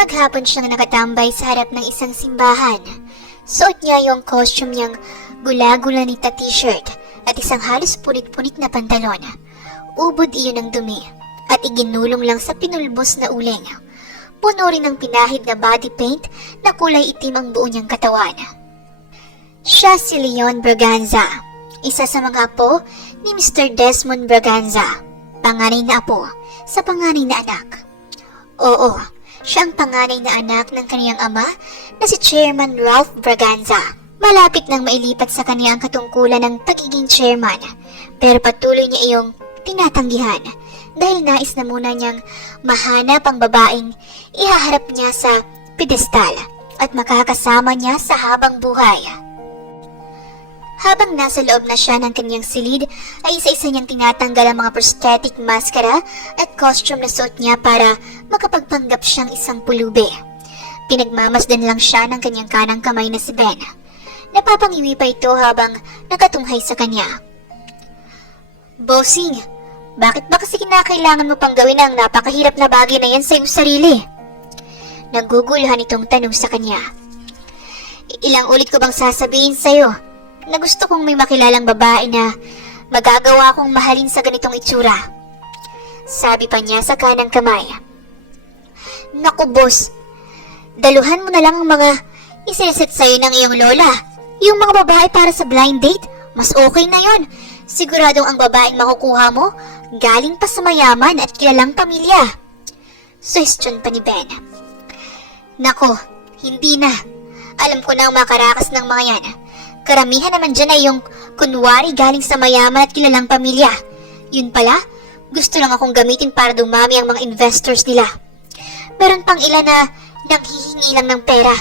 Maghapon siyang nakatambay sa harap ng isang simbahan. Suot niya yung costume niyang gula-gula nita t-shirt at isang halos punit-punit na pantalon. Ubod iyon ng dumi at iginulong lang sa pinulbos na uling. Puno rin ng pinahid na body paint na kulay itim ang buo niyang katawan. Siya si Leon Braganza, isa sa mga apo ni Mr. Desmond Braganza, panganay na apo sa panganay na anak. Oo, siya ang panganay na anak ng kaniyang ama na si Chairman Ralph Braganza. Malapit nang mailipat sa kanya ang katungkulan ng pagiging chairman, pero patuloy niya iyong tinatanggihan dahil nais na muna niyang mahanap ang babaeng ihaharap niya sa pedestal at makakasama niya sa habang buhay. Habang nasa loob na siya ng kanyang silid, ay isa-isa niyang tinatanggal ang mga prosthetic maskara at costume na suot niya para makapagpanggap siyang isang pulubi. Pinagmamasdan lang siya ng kanyang kanang kamay na si Ben. Napapangiwi pa ito habang nakatunghay sa kanya. Bossing, bakit ba kasi kinakailangan mo pang gawin ang napakahirap na bagay na yan sa iyong sarili? Naguguluhan itong tanong sa kanya. Ilang ulit ko bang sasabihin sa'yo na gusto kong may makilalang babae na magagawa kong mahalin sa ganitong itsura? Sabi pa niya sa kanang kamay. Naku boss, daluhan mo na lang ang mga isiset sa'yo ng iyong lola. Yung mga babae para sa blind date, mas okay na yon. Siguradong ang babaeng makukuha mo, galing pa sa mayaman at kilalang pamilya. Suhestyon pa ni Ben. Nako, hindi na. Alam ko na ang makarakas ng mga yan. Karamihan naman dyan ay yung kunwari galing sa mayaman at kilalang pamilya. Yun pala, gusto lang akong gamitin para dumami ang mga investors nila. Meron pang ilan na nanghihingi lang ng pera.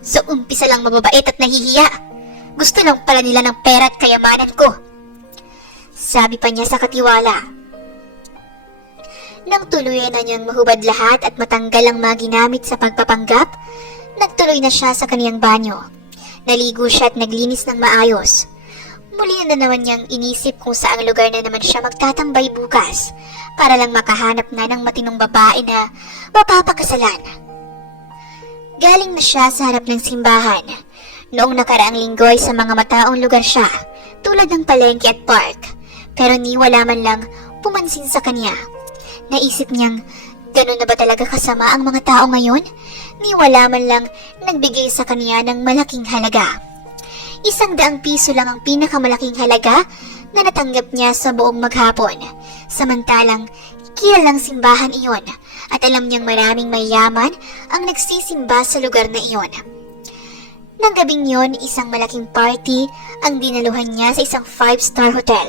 So umpisa lang mababait at nahihiya. Gusto lang pala nila ng pera at kayamanan ko. Sabi pa niya sa katiwala. Nang tuluyan na niyang mahubad lahat at matanggal ang mga ginamit sa pagpapanggap, nagtuloy na siya sa kaniyang banyo. Naligo siya at naglinis ng maayos. Muli na naman niyang inisip kung saang lugar na naman siya magtatambay bukas para lang makahanap na ng matinong babae na mapapakasalan. Galing na siya sa harap ng simbahan. Noong nakaraang linggo ay sa mga mataong lugar siya, tulad ng palengke at park, pero ni wala man lang pumansin sa kanya. Naisip niyang, ganun na ba talaga kasama ang mga tao ngayon? Ni wala man lang nagbigay sa kanya ng malaking halaga. 100 piso lang ang pinakamalaking halaga na natanggap niya sa buong maghapon. Samantalang, kilalang simbahan iyon at alam niyang maraming mayaman ang nagsisimba sa lugar na iyon. Nang gabing yon, isang malaking party ang dinaluhan niya sa isang 5-star hotel.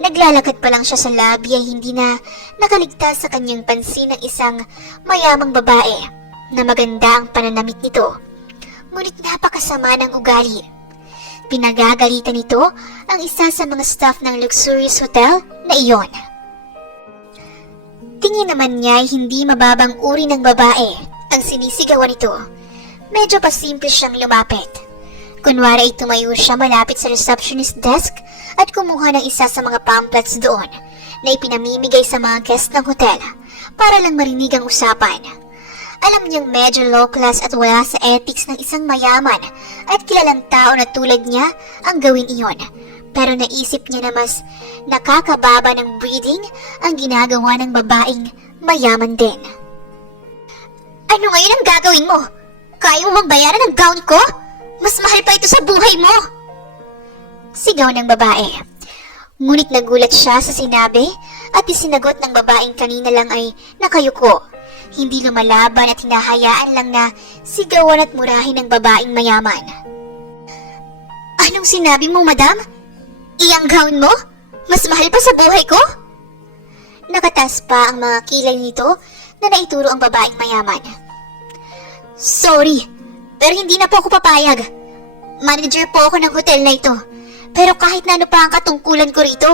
Naglalakad pa lang siya sa lobby ay hindi na nakaligtas sa kanyang pansin ng isang mayamang babae na maganda ang pananamit nito, ngunit napakasama ng ugali. Pinagagalitan nito ang isa sa mga staff ng luxurious hotel na iyon. Tingin naman niya ay hindi mababang uri ng babae ang sinisigawan nito. Medyo pasimple siyang lumapit. Kunwari ay tumayo siya malapit sa receptionist desk at kumuha ng isa sa mga pamphlets doon na ipinamimigay sa mga guest ng hotel para lang marinig ang usapan. Alam niyang medyo low class at wala sa ethics ng isang mayaman at kilalang tao na tulad niya ang gawin iyon. Pero naisip niya na mas nakakababa ng breeding ang ginagawa ng babaeng mayaman din. Ano ngayon ang gagawin mo? Kaya mo bang bayaran ang gown ko? Mas mahal pa ito sa buhay mo! Sigaw ng babae. Ngunit nagulat siya sa sinabi at isinagot ng babaeng kanina lang ay nakayuko. Hindi lumalaban at hinahayaan lang na sigawan at murahin ng babaeng mayaman. Anong sinabi mo, madam? Iyang gown mo? Mas mahal pa sa buhay ko? Nakatas pa ang mga kilay nito na naituro ang babaeng mayaman. Sorry, pero hindi na po ako papayag. Manager po ako ng hotel na ito. Pero kahit na ano pa ang katungkulan ko rito,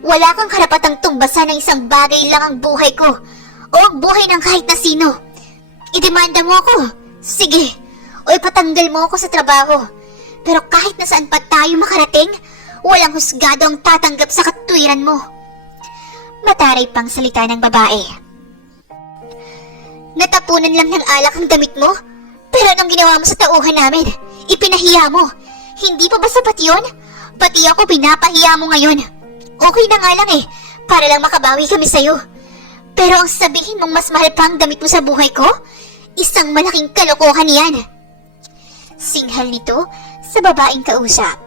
wala kang karapatang tumbasan ng isang bagay lang ang buhay ko o ang buhay ng kahit na sino. Idemanda mo ako. Sige, o ipatanggal mo ako sa trabaho. Pero kahit na saan pa tayo makarating, walang husgado ang tatanggap sa katwiran mo. Mataray pang salita ng babae. Natapunan lang ng alak ang damit mo? Pero anong ginawa mo sa tauhan namin? Ipinahiya mo. Hindi pa ba sapat yun? Pati ako pinapahiya mo ngayon. Okay na nga lang para lang makabawi kami sa'yo. Pero ang sabihin mong mas mahal pa ang damit mo sa buhay ko? Isang malaking kalokohan yan. Singhal nito sa babaeng kausap.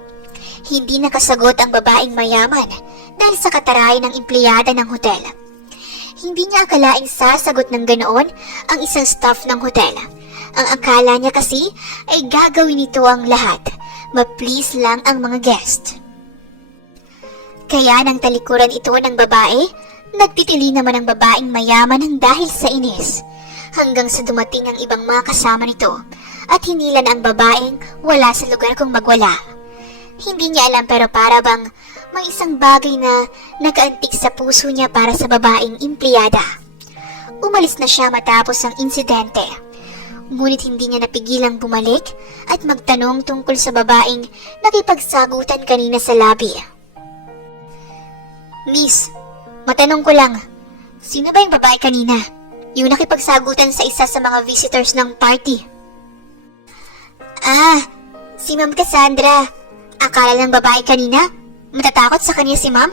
Hindi nakasagot ang babaeng mayaman dahil sa katarayan ng empleyada ng hotel. Hindi niya akalaing sasagot ng ganoon ang isang staff ng hotel. Ang akala niya kasi ay gagawin nito ang lahat. Ma-please lang ang mga guest. Kaya nang talikuran ito ng babae, nagtitili naman ang babaeng mayaman ng dahil sa inis. Hanggang sa dumating ang ibang mga kasama nito at hinilan ang babaeng wala sa lugar kung magwala. Hindi niya alam pero para bang may isang bagay na nakaantig sa puso niya para sa babaeng empleyada. Umalis na siya matapos ang insidente. Ngunit hindi niya napigilang bumalik at magtanong tungkol sa babaeng nakipagsagutan kanina sa lobby. Miss, matanong ko lang, sino ba yung babae kanina? Yung nakipagsagutan sa isa sa mga visitors ng party? Si Ma'am Cassandra. Akala ng babae kanina? Matatakot sa kanya si Ma'am?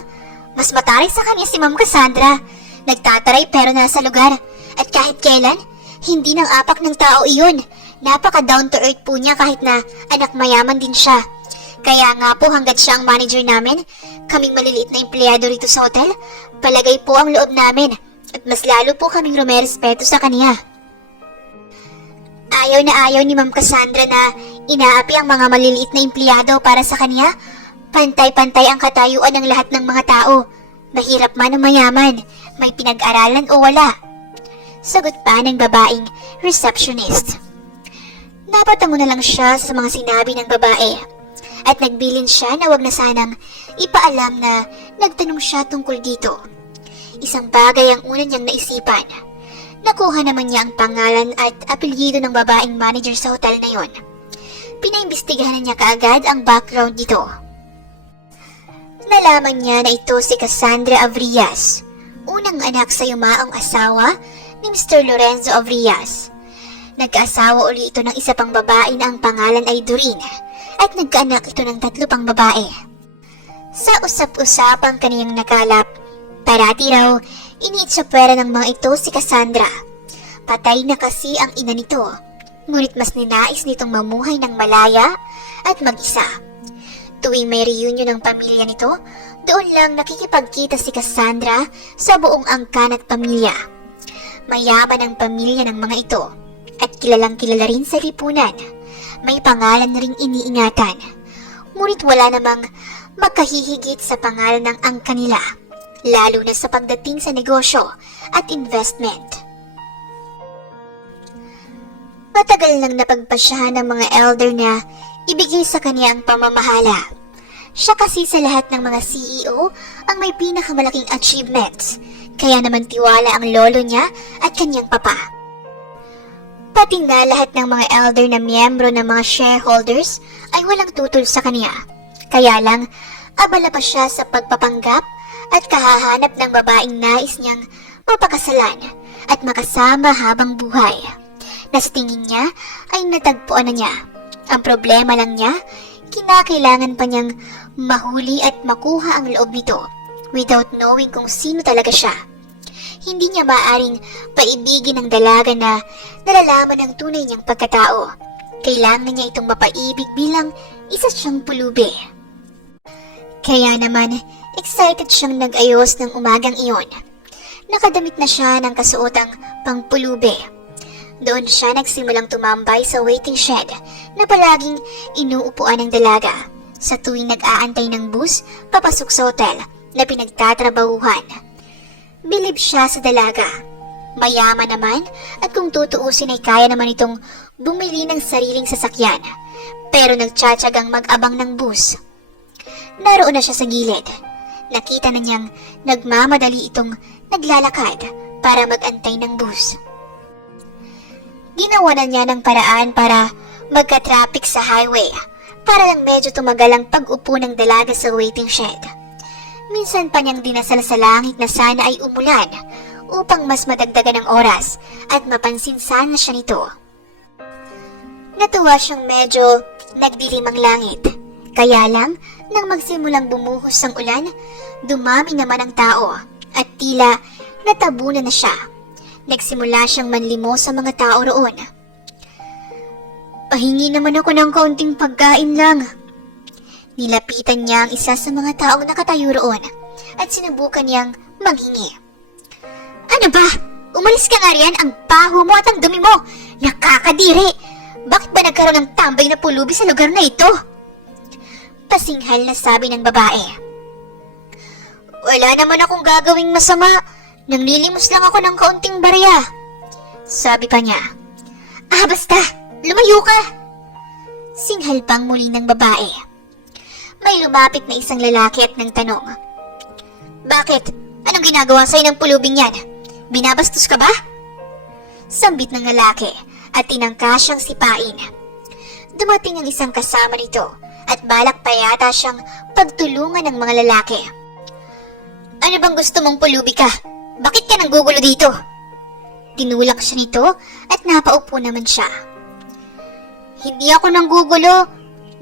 Mas mataray sa kanya si Ma'am Cassandra. Nagtataray pero nasa lugar. At kahit kailan, hindi nang apak ng tao iyon. Napaka down to earth po niya kahit na anak mayaman din siya. Kaya nga po hanggat siya ang manager namin, kaming maliliit na empleyado rito sa hotel, palagay po ang loob namin. At mas lalo po kaming rumerespeto sa kanya. Ayaw na ayaw ni Ma'am Cassandra na inaapi ang mga maliliit na empleyado para sa kanya. Pantay-pantay ang katayuan ng lahat ng mga tao. Mahirap man o mayaman, may pinag-aralan o wala. Sagot pa ng babaeng receptionist. Napatango na lang siya sa mga sinabi ng babae. At nagbilin siya na wag na sanang ipaalam na nagtanong siya tungkol dito. Isang bagay ang una niyang naisipan. Nakuha naman niya ang pangalan at apelyido ng babaeng manager sa hotel na yon. Pinaimbestigahan niya kaagad ang background nito. Nalaman niya na ito si Cassandra Avrias, unang anak sa yumaong asawa ni Mr. Lorenzo Avrias. Nagkaasawa uli ito ng isa pang babae na ang pangalan ay Doreen at nagkaanak ito ng 3 pang babae. Sa usap-usapang kaniyang nakalap, parati raw iniitsapwera ng mga ito si Cassandra. Patay na kasi ang ina nito, ngunit mas ninais nitong mamuhay ng malaya at mag-isa. Tuwing may reunion ng pamilya nito, doon lang nakikipagkita si Cassandra sa buong angkan at pamilya. Mayaman ang pamilya ng mga ito at kilalang kilala rin sa lipunan. May pangalan na ring iniingatan, ngunit wala namang makahihigit sa pangalan ng angkan nila, lalo na sa pagdating sa negosyo at investment. Matagal nang napagpasyahan ng mga elder na ibigay sa kanya ang pamamahala. Siya kasi sa lahat ng mga CEO ang may pinakamalaking achievements, kaya naman tiwala ang lolo niya at kanyang papa. Pati na lahat ng mga elder na miyembro ng mga shareholders ay walang tutol sa kanya. Kaya lang, abala pa siya sa pagpapanggap at kahahanap ng babaeng nais niyang mapakasalan at makasama habang buhay. Na sa tingin niya ay natagpuan na niya. Ang problema lang niya, kinakailangan pa niyang mahuli at makuha ang loob nito without knowing kung sino talaga siya. Hindi niya maaaring paibigin ang dalaga na nalalaman ang tunay niyang pagkatao. Kailangan niya itong mapaibig bilang isa siyang pulubi. Kaya naman, excited siyang nag-ayos ng umagang iyon. Nakadamit na siya ng kasuotang pangpulubi. Doon siya nagsimulang tumambay sa waiting shed na palaging inuupuan ng dalaga sa tuwing nag-aantay ng bus papasok sa hotel na pinagtatrabahuhan. Bilib siya sa dalaga. Mayaman naman at kung tutuusin ay kaya naman itong bumili ng sariling sasakyan, pero nagtsatsagang mag-abang ng bus. Naroon na siya sa gilid. Nakita na niyang nagmamadali itong naglalakad para mag-antay ng bus. Ginawa na niya ng paraan para magka-traffic sa highway para lang medyo tumagal ang pag-upo ng dalaga sa waiting shed. Minsan pa niyang dinasal sa langit na sana ay umulan upang mas madagdagan ng oras at mapansin sana siya nito. Natuwa siyang medyo nagdilim ang langit. Kaya lang, nang magsimulang bumuhos ang ulan, dumami naman ang tao at tila natabunan na siya. Nagsimula siyang manlimos sa mga tao roon. "Pahingi naman ako ng kaunting pagkain lang." Nilapitan niya ang isa sa mga taong nakatayo roon at sinubukan niyang maghingi. "Ano ba? Umalis ka nga riyan, ang baho mo at ang dumi mo! Nakakadiri! Bakit ba nagkaroon ng tambay na pulubi sa lugar na ito?" Pasinghal na sabi ng babae. "Wala naman akong gagawing masama. Nanglilimos lang ako ng kaunting barya." Sabi pa niya. Basta, lumayo ka!" Singhal pang muli ng babae. May lumapit na isang lalaki at nagtanong. "Bakit? Anong ginagawa sa'yo ng pulubing yan? Binabastos ka ba?" Sambit ng lalaki at tinangka siyang sipain. Dumating ang isang kasama nito at balak pa yata siyang pagtulungan ng mga lalaki. "Ano bang gusto mong pulubi ka? Bakit ka nanggugulo dito?" Tinulak siya nito at napaupo naman siya. "Hindi ako nanggugulo.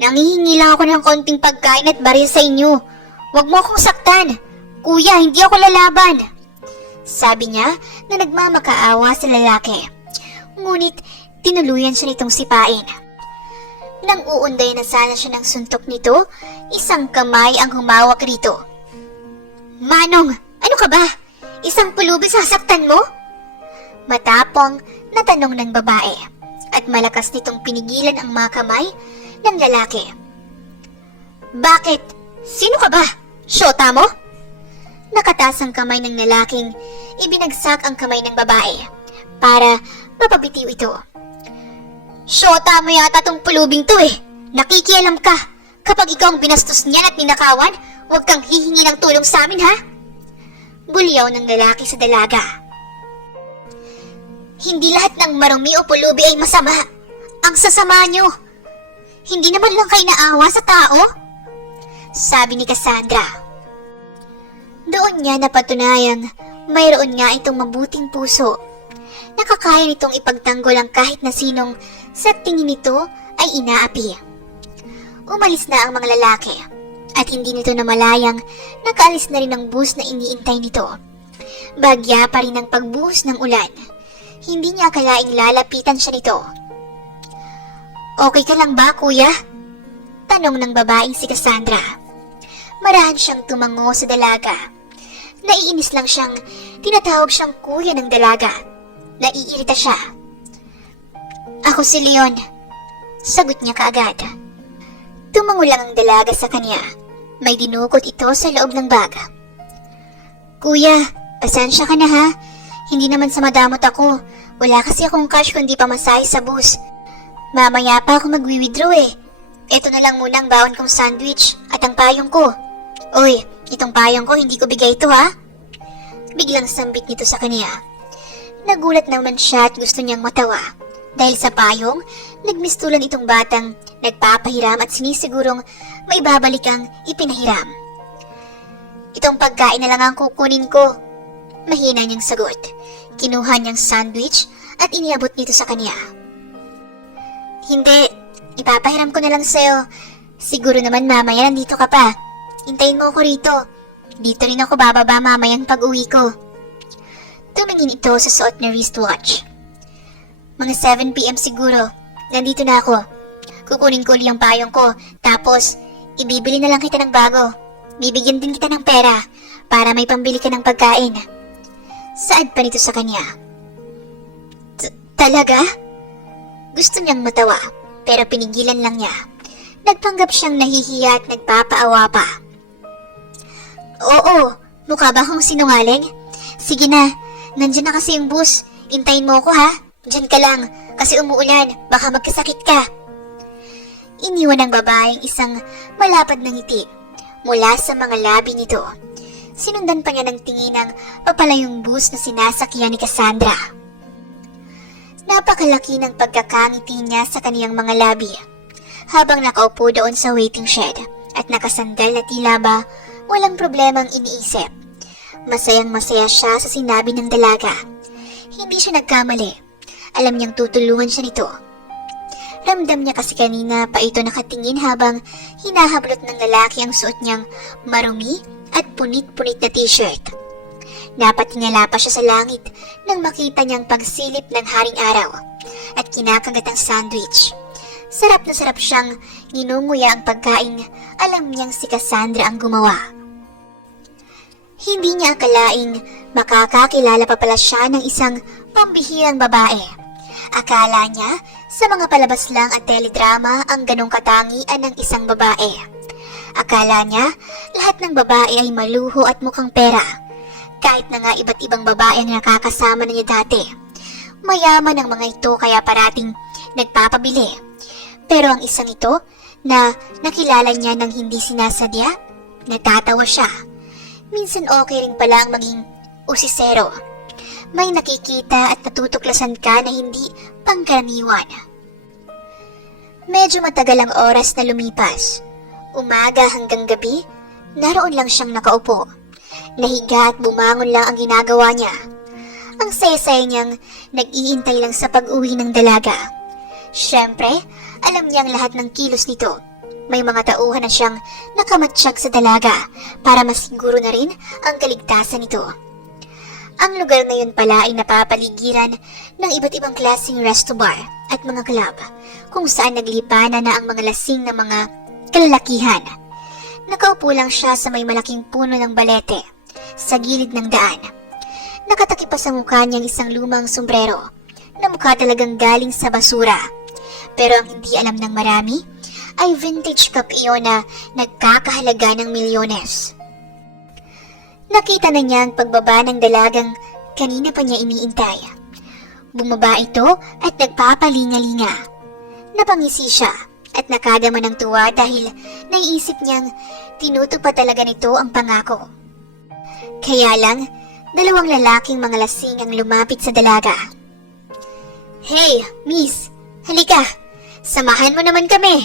Nangihingi lang ako ng konting pagkain at barya sa inyo. Huwag mo akong saktan. Kuya, hindi ako lalaban." Sabi niya na nagmamakaawa sa lalaki. Ngunit tinuluyan siya nitong sipain. Nang uunday na sana siya ng suntok nito, isang kamay ang humawak rito. "Manong, ano ka ba? Isang pulubi sasaktan mo?" Matapang na tanong ng babae at malakas nitong pinigilan ang mga kamay ng lalaki. "Bakit? Sino ka ba? Syota mo?" Nakataas ang kamay ng lalaking ibinagsak ang kamay ng babae para mapabitiw ito. "Syota mo yata tong pulubing to eh. Nakikialam ka. Kapag ikaw ang binastos niyan at ninakawan, huwag kang hihingi ng tulong sa amin, ha?" Bulyaw ng lalaki sa dalaga. "Hindi lahat ng marumi o pulubi ay masama. Ang sasama niyo. Hindi naman lang kayo naawa sa tao?" Sabi ni Cassandra. Doon niya napatunayang mayroon nga itong mabuting puso. Nakakaya nitong ipagtanggol ang kahit na sinong sa tingin nito ay inaapi. Umalis na ang mga lalaki at hindi nito namalayang nakaalis na rin ang bus na iniintay nito. Bagya pa rin ang pagbuhos ng ulan. Hindi niya akalaing lalapitan siya nito. "Okay ka lang ba, kuya?" Tanong ng babaeng si Cassandra. Marahan siyang tumango sa dalaga. Naiinis lang siyang tinatawag siyang kuya ng dalaga. Naiirita siya. "Ako si Leon." Sagot niya kaagad. Tumango lang ang dalaga sa kanya. May dinukot ito sa loob ng bag. "Kuya, pasensya ka na ha. Hindi naman sa madamot ako. Wala kasi akong cash kundi pamasahe sa bus. Mamaya pa ako magwi-withdraw eh. Ito na lang muna ang baon kong sandwich at ang payong ko. Oy, itong payong ko hindi ko bigay ito ha." Biglang sambit nito sa kanya. Nagulat naman siya at gusto niyang matawa. Dahil sa payong, nagmistulan itong batang nagpapahiram at sinisigurong may babalik ang ipinahiram. "Itong pagkain na lang ang kukunin ko." Mahina niyang sagot. Kinuha niyang sandwich at iniabot nito sa kanya. "Hindi, ipapahiram ko na lang sa'yo. Siguro naman mamaya nandito ka pa. Hintayin mo ako rito. Dito rin ako bababa mamayang pag-uwi ko." Tumingin ito sa suot na wristwatch. "Mga 7 PM siguro. Nandito na ako. Kukunin ko ulit ang payong ko. Tapos, ibibili na lang kita ng bago. Bibigyan din kita ng pera para may pambili ka ng pagkain." Saad pa nito sa kanya. Talaga? Gusto niyang matawa, pero pinigilan lang niya. Nagpanggap siyang nahihiya at nagpapaawa pa. "Oo, mukha ba akong sinungaling? Sige na, nandiyan na kasi yung bus. Intayin mo ako ha. Diyan ka lang, kasi umuulan, baka magkasakit ka." Iniwan ng babaeng isang malapad na ngiti mula sa mga labi nito. Sinundan pa niya ng tingin ng papalayong bus na sinasakyan ni Cassandra. Napakalaki ng pagkakangiti niya sa kaniyang mga labi habang nakaupo doon sa waiting shed at nakasandal na tila ba walang problemang iniisip. Masayang-masaya siya sa sinabi ng dalaga. Hindi siya nagkamali. Alam niyang tutulungan siya nito. Ramdam niya kasi kanina pa ito nakatingin habang hinahablot ng lalaki ang suot niyang marumi at punit-punit na t-shirt. Napatingala pa siya sa langit nang makita niyang pagsilip ng haring araw at kinakagat ang sandwich. Sarap na sarap siyang ginunguya ang pagkain. Alam niyang si Cassandra ang gumawa. Hindi niya akalaing makakakilala pa pala siya ng isang pambihirang babae. Akala niya sa mga palabas lang at teledrama ang ganong katangian ng isang babae. Akala niya lahat ng babae ay maluho at mukhang pera. Kahit na nga iba't ibang babae ang nakakasama na niya dati. Mayaman ang mga ito kaya parating nagpapabili. Pero ang isang ito na nakilala niya ng hindi sinasadya, natatawa siya. Minsan okay rin pala ang maging usisero. May nakikita at natutuklasan ka na hindi pangkaraniwan. Medyo matagal ang oras na lumipas. Umaga hanggang gabi, naroon lang siyang nakaupo. Nahiga at bumangon lang ang ginagawa niya. Ang saya-saya niyang nag-iintay lang sa pag-uwi ng dalaga. Siyempre, alam niyang lahat ng kilos nito. May mga tauhan na siyang nakamatsyag sa dalaga para masiguro na rin ang kaligtasan nito. Ang lugar na yun pala ay napapaligiran ng iba't ibang klaseng resto bar at mga club kung saan naglipanan na ang mga lasing na mga kalalakihan. Nakaupo lang siya sa may malaking puno ng balete sa gilid ng daan. Nakatakip pa sa mukha niyang isang lumang sombrero na mukha talagang galing sa basura. Pero ang hindi alam ng marami ay vintage cup iyon na nagkakahalaga ng milyones. Nakita na niya ang pagbaba ng dalagang kanina pa niya iniintay. Bumaba ito at nagpapalinga-linga. Napangisi siya at nakadama ng tuwa dahil naiisip niyang tinutupad talaga nito ang pangako. Kaya lang, dalawang lalaking mga lasing ang lumapit sa dalaga. "Hey, miss, halika, samahan mo naman kami.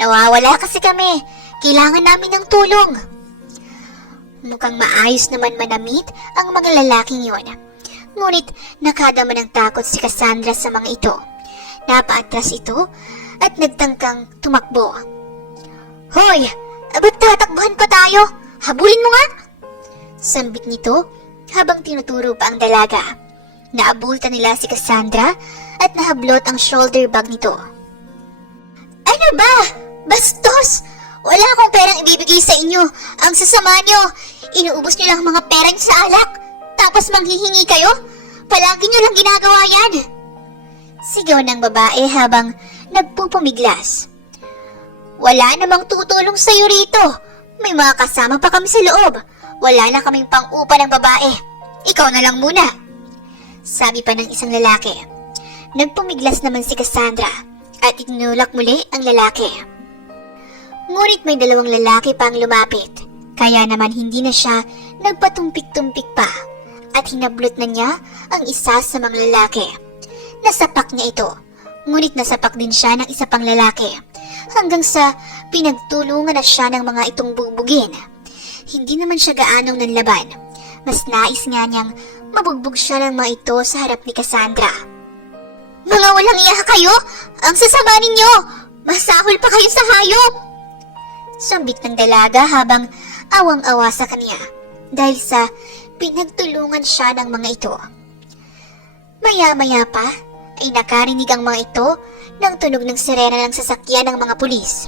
Nawawala kasi kami. Kailangan namin ng tulong." Mukhang maayos naman manamit ang mga lalaking yon. Ngunit nakadama ng takot si Cassandra sa mga ito. Napaatras ito at nagtangkang tumakbo. "Hoy! Ba't tatakbuhan pa tayo? Habulin mo nga!" Sambit nito habang tinuturo pa ang dalaga. Naabulta nila si Cassandra at nahablot ang shoulder bag nito. "Ano ba? Bastos! Wala akong perang ibibigay sa inyo. Ang sasama nyo. Inuubos nyo lang ang mga pera nyo sa alak. Tapos manghihingi kayo? Palagi nyo lang ginagawa yan." Sigaw ng babae habang nagpupumiglas. "Wala namang tutulong sa'yo rito. May mga kasama pa kami sa loob. Wala na kaming pang-upa ng babae. Ikaw na lang muna," sabi pa ng isang lalaki. Nagpumiglas naman si Cassandra at itinulak muli ang lalaki. Ngunit may dalawang lalaki pang lumapit, kaya naman hindi na siya nagpatumpik-tumpik pa at hinablot na niya ang isa sa mga lalaki. Nasapak niya ito, ngunit nasapak din siya ng isa pang lalaki hanggang sa pinagtulungan na siya ng mga itong bugbugin. Hindi naman siya gaanong nanlaban. Mas nais nga niyang mabugbog siya ng mga ito sa harap ni Cassandra. "Mga walang iya kayo! Ang sasama ninyo! Masahol pa kayo sa hayop!" Sambit ng dalaga habang awang-awa sa kanya dahil sa pinagtulungan siya ng mga ito. Maya-maya pa ay nakarinig ang mga ito ng tunog ng sirena ng sasakyan ng mga pulis.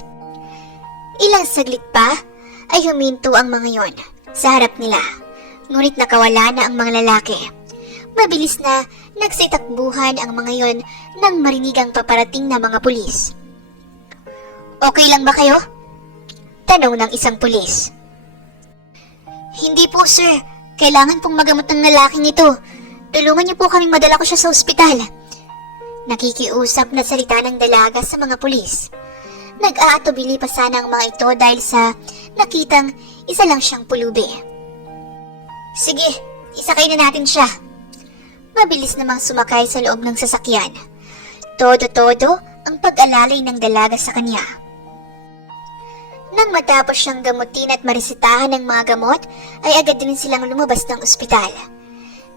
Ilang saglit pa ay huminto ang mga yon sa harap nila, ngunit nakawala na ang mga lalaki. Mabilis na nagsitakbuhan ang mga yon nang marinig ang paparating na mga pulis. "Okay lang ba kayo?" tanong ng isang pulis. "Hindi po, sir. Kailangan pong magamot ng lalaking ito. Tulungan niyo po kaming madala ko siya sa ospital." Nakikiusap na salita ng dalaga sa mga pulis. Nag-aatubili pa sana ang mga ito dahil sa nakitang isa lang siyang pulubi. "Sige, isakay na natin siya." Mabilis namang sumakay sa loob ng sasakyan. Todo-todo ang pag-alalay ng dalaga sa kanya. Nang matapos siyang gamutin at maresetahan ng mga gamot, ay agad din silang lumabas ng ospital.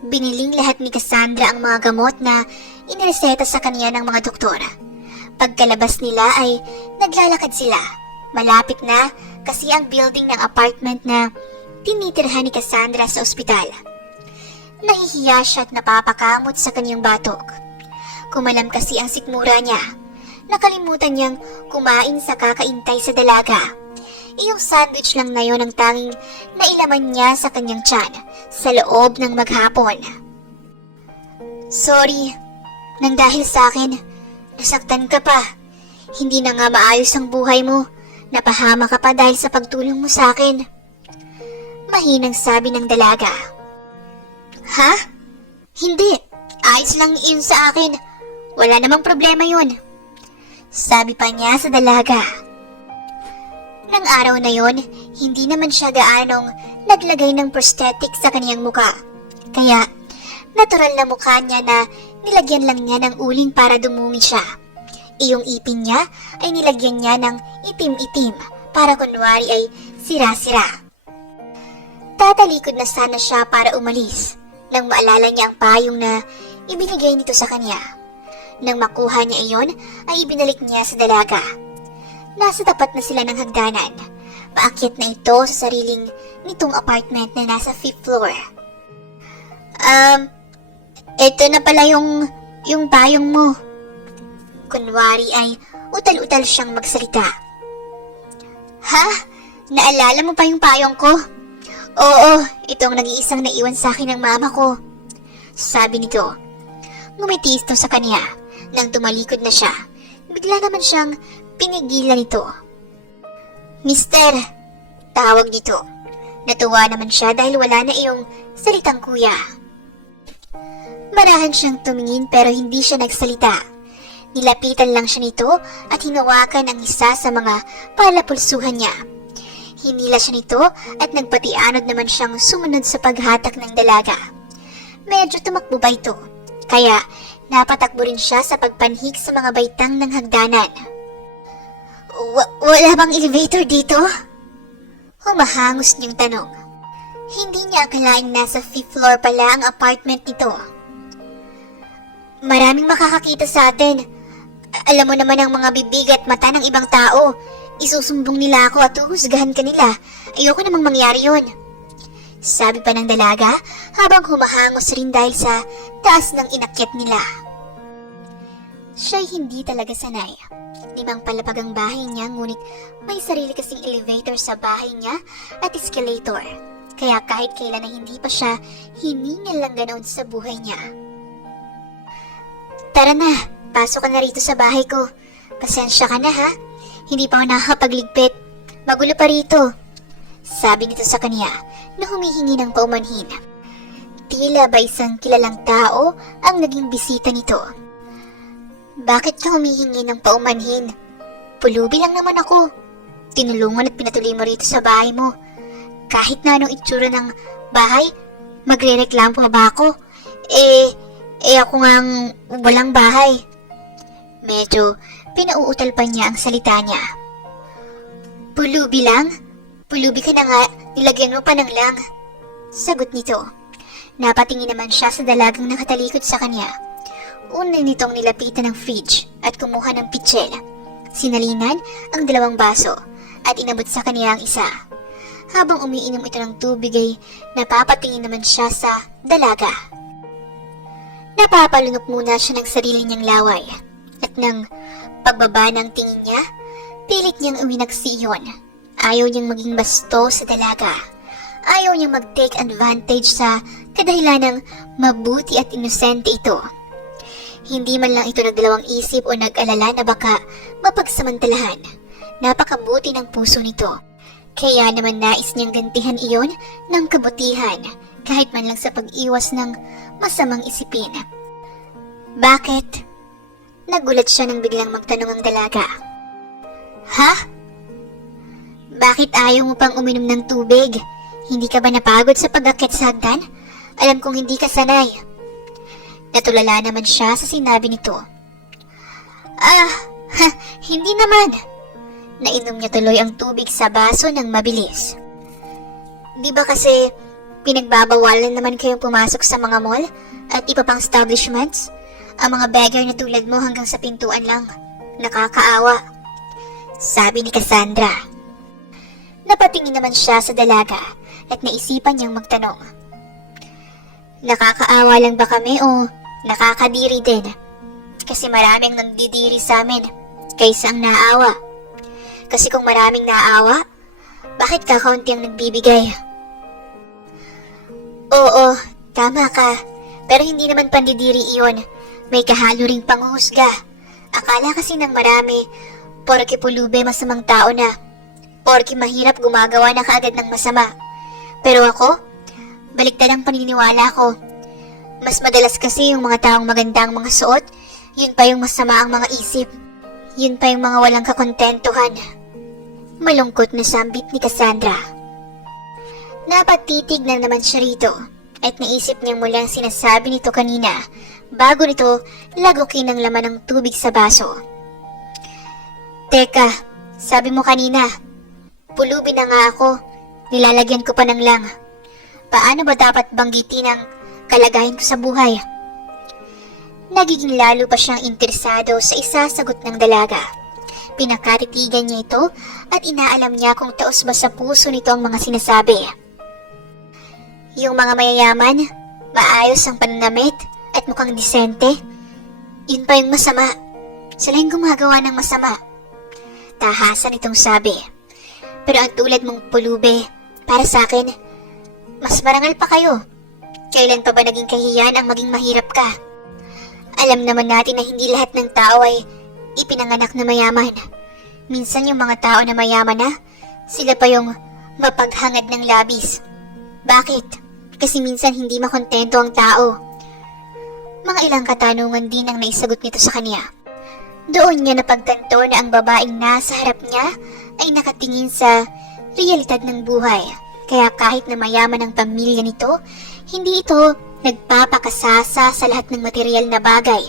Biniling lahat ni Cassandra ang mga gamot na inireseta sa kanya ng mga doktor. Pagkalabas nila ay naglalakad sila. Malapit na kasi ang building ng apartment na tinitirhan ni Cassandra sa ospital. Nahihiya siya at napapakamot sa kanyang batok. Kumalam kasi ang sikmura niya. Nakalimutan niyang kumain sa kakaintay sa dalaga. Iyong sandwich lang na yon ang tanging nailaman niya sa kanyang tiyan sa loob ng maghapon. Sorry, nang dahil sa akin, nasaktan ka pa. Hindi na nga maayos ang buhay mo. Napahama ka pa dahil sa pagtulong mo sa akin. Mahinang sabi ng dalaga. Ha? Hindi. Ayos lang iyon sa akin. Wala namang problema yun. Sabi pa niya sa dalaga. Nang araw na yon, hindi naman siya gaanong naglagay ng prosthetic sa kaniyang muka. Kaya, natural na mukha niya na nilagyan lang niya ng uling para dumungi siya. Iyong ipin niya ay nilagyan niya ng itim-itim para kunwari ay sira-sira. Tatalikod na sana siya para umalis nang maalala niya ang payong na ibinigay nito sa kanya. Nang makuha niya iyon, ay ibinalik niya sa dalaga. Nasa tapat na sila ng hagdanan. Paakyat na ito sa sariling nitong apartment na nasa 5th floor. Ito na pala yung payong mo. Kunwari ay utal-utal siyang magsalita. Ha? Naalala mo pa yung payong ko? Oo, itong nag-iisang naiwan sa akin ng mama ko. Sabi nito. Ngumiti ito sa kanya. Nang tumalikod na siya, bigla naman siyang pinigilan nito. Mister, tawag nito. Natuwa naman siya dahil wala na iyong salitang kuya. Marahan siyang tumingin pero hindi siya nagsalita. Nilapitan lang siya nito at hinawakan ang isa sa mga palapulsuhan niya. Hinila siya nito at nagpatianod naman siyang sumunod sa paghatak ng dalaga. Medyo tumakbo ba ito? Kaya napatakbo rin siya sa pagpanhik sa mga baitang ng hagdanan. Wala bang elevator dito? Humahangos niyang tanong. Hindi niya akalaing nasa 5th floor pala ang apartment nito. Maraming makakakita sa atin. Alam mo naman ang mga bibig at mata ng ibang tao. Isusumbong nila ako at uhusgahan ka nila. Ayoko namang mangyari yun. Sabi pa ng dalaga habang humahangos rin dahil sa taas ng inakyat nila. Siya'y hindi talaga sanay. 5 palapag ang bahay niya ngunit may sarili kasing elevator sa bahay niya at escalator. Kaya kahit kailan na hindi pa siya hiningal lang ganoon sa buhay niya. Tara na, pasok ka na rito sa bahay ko. Pasensya ka na ha, hindi pa ako nakakapagligpit. Magulo pa rito. Sabi nito sa kanya na humihingi ng paumanhin. Tila ba isang kilalang tao ang naging bisita nito. Bakit ka humihingi ng paumanhin? Pulubi lang naman ako. Tinulungan at pinatuloy mo rito sa bahay mo. Kahit na anong itsura ng bahay, magre-reklamo pa ba ako? Ako ngang walang bahay. Medyo pinauutal pa niya ang salita niya. Pulubi lang? Pulubi ka na nga, nilagyan mo pa ng lang. Sagot nito. Napatingin naman siya sa dalagang nakatalikod sa kanya. Una nitong nilapitan ng fridge at kumuha ng pitsil. Sinalinan ang 2 baso at inabot sa kanya ang isa. Habang umiinom ito ng tubig ay napapatingin naman siya sa dalaga. Napapalunok muna siya ng sarili niyang laway at nang pagbaba ng tingin niya, pilit niyang uwinaksi iyon. Ayaw niyang maging basto sa dalaga. Ayaw niyang mag-take advantage sa kadahilanang mabuti at inosente ito. Hindi man lang ito nagdalawang isip o nag-alala na baka mapagsamantalahan. Napakabuti ng puso nito. Kaya naman nais niyang gantihan iyon ng kabutihan kahit man lang sa pag-iwas ng masamang isipin. Bakit? Nagulat siya nang biglang magtanong ang dalaga. Ha? Bakit ayaw mo pang uminom ng tubig? Hindi ka ba napagod sa pag-akyat sa hagdan? Alam kong hindi ka sanay. Natulala naman siya sa sinabi nito. Hindi naman. Nainom niya tuloy ang tubig sa baso ng mabilis. Di ba kasi pinagbabawalan naman kayong pumasok sa mga mall at iba pang establishments? Ang mga beggar na tulad mo hanggang sa pintuan lang. Nakakaawa, sabi ni Cassandra. Napatingin naman siya sa dalaga at naisipan niyang magtanong. Nakakaawa lang ba kami o nakakadiri din? Kasi maraming nandidiri sa amin kaysa ang naawa. Kasi kung maraming naawa, bakit kakaunti ang nagbibigay? Oo, tama ka. Pero hindi naman pandidiri iyon. May kahalo ring panghuhusga. Akala kasi ng marami, porke pulube masamang tao na. Porke mahirap gumagawa na kaagad ng masama. Pero ako, baliktad ang paniniwala ko. Mas madalas kasi yung mga taong magandang mga suot, yun pa yung masama ang mga isip. Yun pa yung mga walang kakontentuhan. Malungkot na sambit ni Cassandra. Napatitig na naman siya rito at naisip niyang mula ang sinasabi nito kanina bago nito lagukin ang laman ng tubig sa baso. Teka, sabi mo kanina, pulubi na nga ako, nilalagyan ko pa ng lang. Paano ba dapat banggitin ang kalagayan ko sa buhay? Nagiging lalo pa siyang interesado sa isasagot ng dalaga. Pinakatitigan niya ito at inaalam niya kung taos ba sa puso nito ang mga sinasabi. Yung mga mayayaman, maayos ang pananamit at mukhang disente, yun pa yung masama. Sila yung gumagawa ng masama. Tahasan itong sabi. Pero ang tulad mong pulube, para sa akin, mas marangal pa kayo. Kailan pa ba naging kahiyan ang maging mahirap ka? Alam naman natin na hindi lahat ng tao ay ipinanganak na mayaman. Minsan yung mga tao na mayaman na, sila pa yung mapaghangad ng labis. Bakit? Kasi minsan hindi makontento ang tao. Mga ilang katanungan din ang naisagot nito sa kanya. Doon niya napagtanto na ang babaeng nasa harap niya ay nakatingin sa realidad ng buhay. Kaya kahit na mayaman ang pamilya nito, hindi ito nagpapakasasa sa lahat ng material na bagay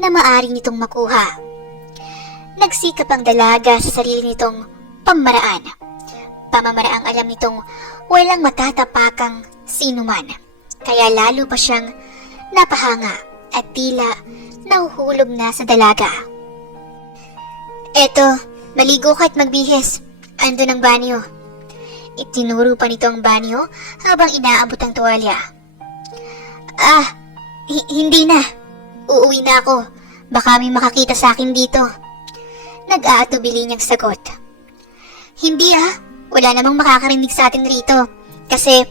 na maaari nitong makuha. Nagsikap ang dalaga sa sarili nitong pamaraan. Pamamaraang alam nitong walang matatapakang sinuman. Kaya lalo pa siyang napahanga at tila nahuhulog na sa dalaga. Eto, maligo ka at magbihis. Andun ang banyo. Itinuro pa nito ang banyo habang inaabot ang tuwalya. Hindi na. Uuwi na ako. Baka may makakita sa akin dito. Nag-aatubili niyang sagot. Hindi wala namang makakarinig sa atin rito. Kasi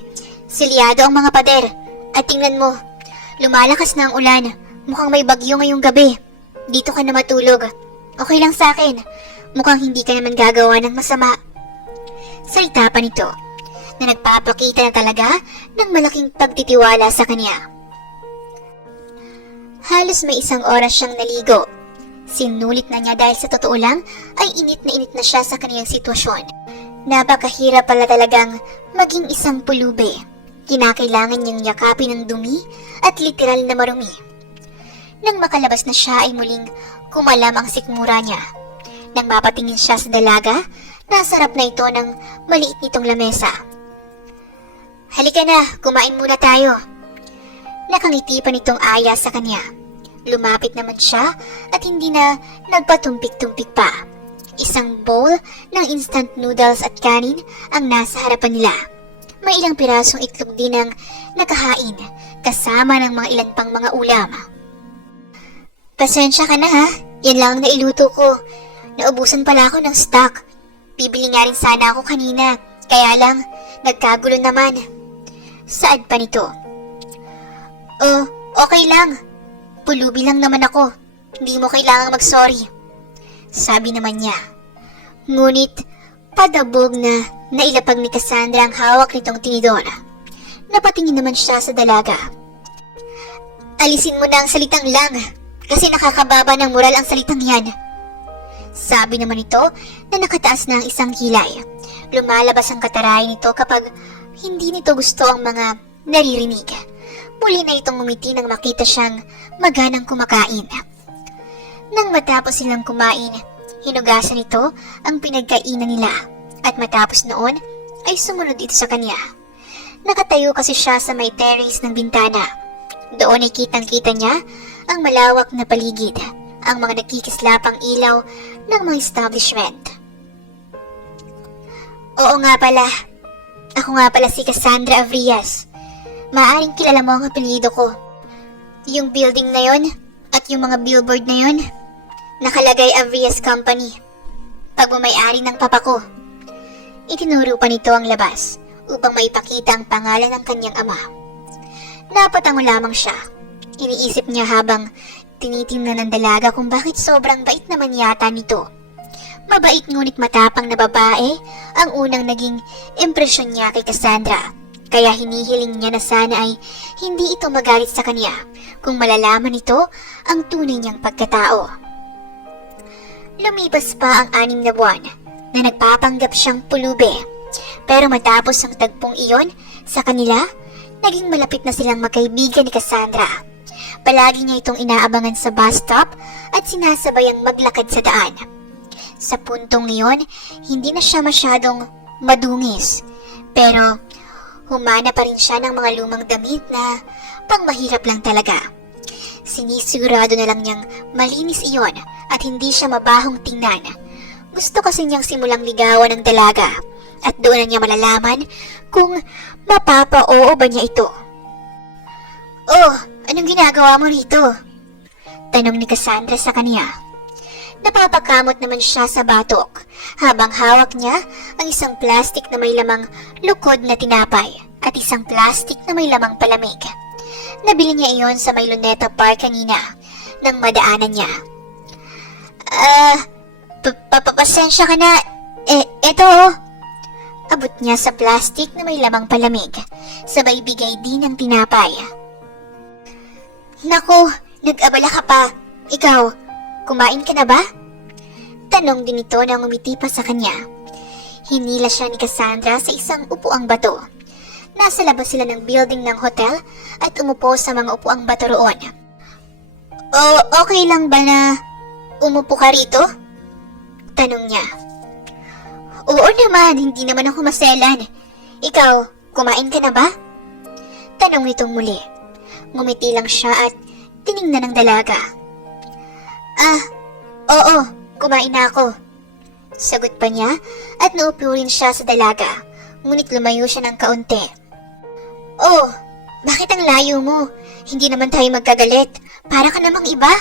silyado ang mga pader. At tingnan mo, lumalakas na ang ulan. Mukhang may bagyo ngayong gabi. Dito ka na matulog. Okay lang sa akin. Mukhang hindi ka naman gagawa ng masama. Salita pa nito na nagpapakita na talaga ng malaking pagtitiwala sa kanya. Halos may 1 oras siyang naligo. Sinulit na niya dahil sa totoo lang ay init na siya sa kaniyang sitwasyon. Napakahirap pala talagang maging isang pulube. Kinakailangan niyang yakapin ng dumi at literal na marumi. Nang makalabas na siya ay muling kumalam ang sikmura niya. Nang mapatingin siya sa dalaga, nasarap na ito ng maliit nitong lamesa. Halika na, kumain muna tayo. Nakangiti pa nitong aya sa kanya. Lumapit naman siya at hindi na nagpatumpik-tumpik pa. 1 bowl ng instant noodles at kanin ang nasa harapan nila. May ilang pirasong itlog din ang nakahain kasama ng mga ilan pang mga ulam. Pasensya ka na yan lang ang nailuto ko. Naubusan pala ako ng stock. Bibili nga rin sana ako kanina, kaya lang nagkagulo naman. Saad pa nito. Oh, okay lang. Pulubi lang naman ako. Hindi mo kailangang mag-sorry. Sabi naman niya. Ngunit, padabog na nailapag ni Cassandra ang hawak nitong tinidor. Napatingin naman siya sa dalaga. Alisin mo na ang salitang lang, kasi nakakababa ng moral ang salitang yan. Sabi naman ito na nakataas na ang isang kilay. Lumalabas ang kataray nito kapag hindi nito gusto ang mga naririnig. Muli na itong umiti nang makita siyang maganang kumakain. Nang matapos silang kumain, Hinugasan nito ang pinagkainan nila at matapos noon ay sumunod ito sa kanya. Nakatayo kasi siya sa may terrace ng bintana. Doon ay kitang-kita niya ang malawak na paligid, ang mga nagkikislapang ilaw ng mga establishment. Oo nga pala, ako nga pala si Cassandra Avrias. Maaring kilala mo ang apelyido ko. Yung building na yon at yung mga billboard na yon, nakalagay Avrias Company, pagmamayari ng papa ko. Itinuro pa nito ang labas upang maipakita ang pangalan ng kanyang ama. Napatango lamang siya. Iniisip niya habang tinitingnan ng dalaga kung bakit sobrang bait naman yata nito. Mabait ngunit matapang na babae ang unang naging impresyon niya kay Cassandra. Kaya hinihiling niya na sana ay hindi ito magalit sa kanya kung malalaman nito ang tunay niyang pagkatao. Lumipas pa ang 6 na buwan na nagpapanggap siyang pulube. Pero matapos ang tagpong iyon sa kanila, naging malapit na silang magkaibigan ni Cassandra. Palagi niya itong inaabangan sa bus stop at sinasabayang maglakad sa daan. Sa puntong iyon, hindi na siya masyadong madungis. Pero humana pa rin siya ng mga lumang damit na pangmahirap lang talaga. Sinisigurado na lang niyang malinis iyon at hindi siya mabahong tingnan. Gusto kasi niyang simulang ligawan ng dalaga at doon na niya malalaman kung mapapa-oo ba niya ito. Oh, anong ginagawa mo rito? Tanong ni Cassandra sa kanya. Napapakamot naman siya sa batok habang hawak niya ang isang plastic na may lamang lukod na tinapay at isang plastic na may lamang palamig. Nabili niya iyon sa may Luneta Park kanina nang madaanan niya. Pasensya ka na. Eto oh. Abot niya sa plastic na may lamang palamig, sabay bigay din ng tinapay. Naku, nag-abala ka pa. Ikaw, kumain ka na ba? Tanong din ito nang umiti pa sa kanya. Hinila siya ni Cassandra sa isang upuang bato. Nasa labas sila ng building ng hotel at umupo sa mga upuang bato roon. Okay lang ba na umupo ka rito? Tanong niya. Oo naman, hindi naman ako maselan. Ikaw, kumain ka na ba? Tanong nitong muli. Ngumiti lang siya at tiningnan ng dalaga. Oo, kumain na ako. Sagot pa niya at naupo rin siya sa dalaga, ngunit lumayo siya ng kaunti. Oh, bakit ang layo mo? Hindi naman tayo magkagalit. Para ka namang iba.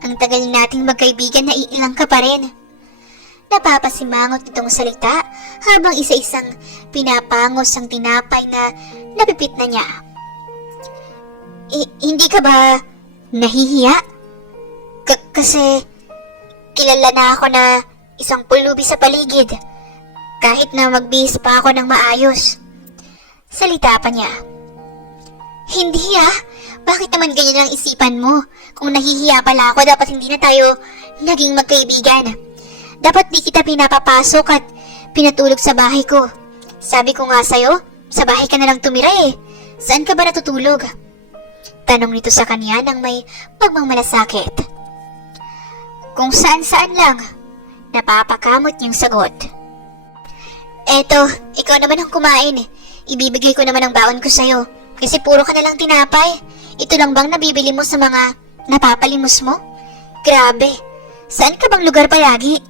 Ang tagal nating magkaibigan na iilang ka pa rin. Napapasimangot itong salita habang isa-isang pinapangos ang tinapay na napipit na niya. Hindi ka ba nahihiya? Kasi kilala na ako na isang pulubi sa paligid kahit na magbihis pa ako ng maayos. Salita pa niya. Hindi bakit naman ganyan ang isipan mo? Kung nahihiya pala ako, dapat hindi na tayo naging magkaibigan. Dapat di kita pinapapasok at pinatulog sa bahay ko. Sabi ko nga sa'yo, sa bahay ka na lang tumira eh. Saan ka ba natutulog? Tanong nito sa kanya nang may pagmamalasakit. Kung saan-saan lang, napapakamot niyang sagot. Eto, ikaw naman ang kumain. Ibibigay ko naman ang baon ko sa'yo. Kasi puro ka na lang tinapay. Ito lang bang nabibili mo sa mga napapalimos mo? Grabe, saan ka bang lugar palagi?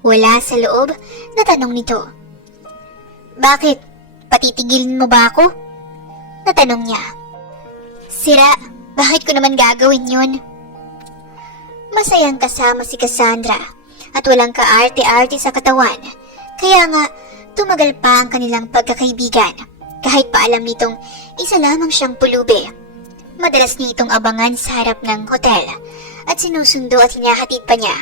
Wala sa loob na tanong nito. Bakit? Patitigilin mo ba ako? Natanong niya. Sira, bakit ko naman gagawin yun? Masayang kasama si Cassandra at walang kaarte-arte sa katawan. Kaya nga, tumagal pa ang kanilang pagkakaibigan. Kahit pa alam nitong isa lamang siyang pulubi. Madalas niya itong abangan sa harap ng hotel at sinusundo at hinahatid pa niya.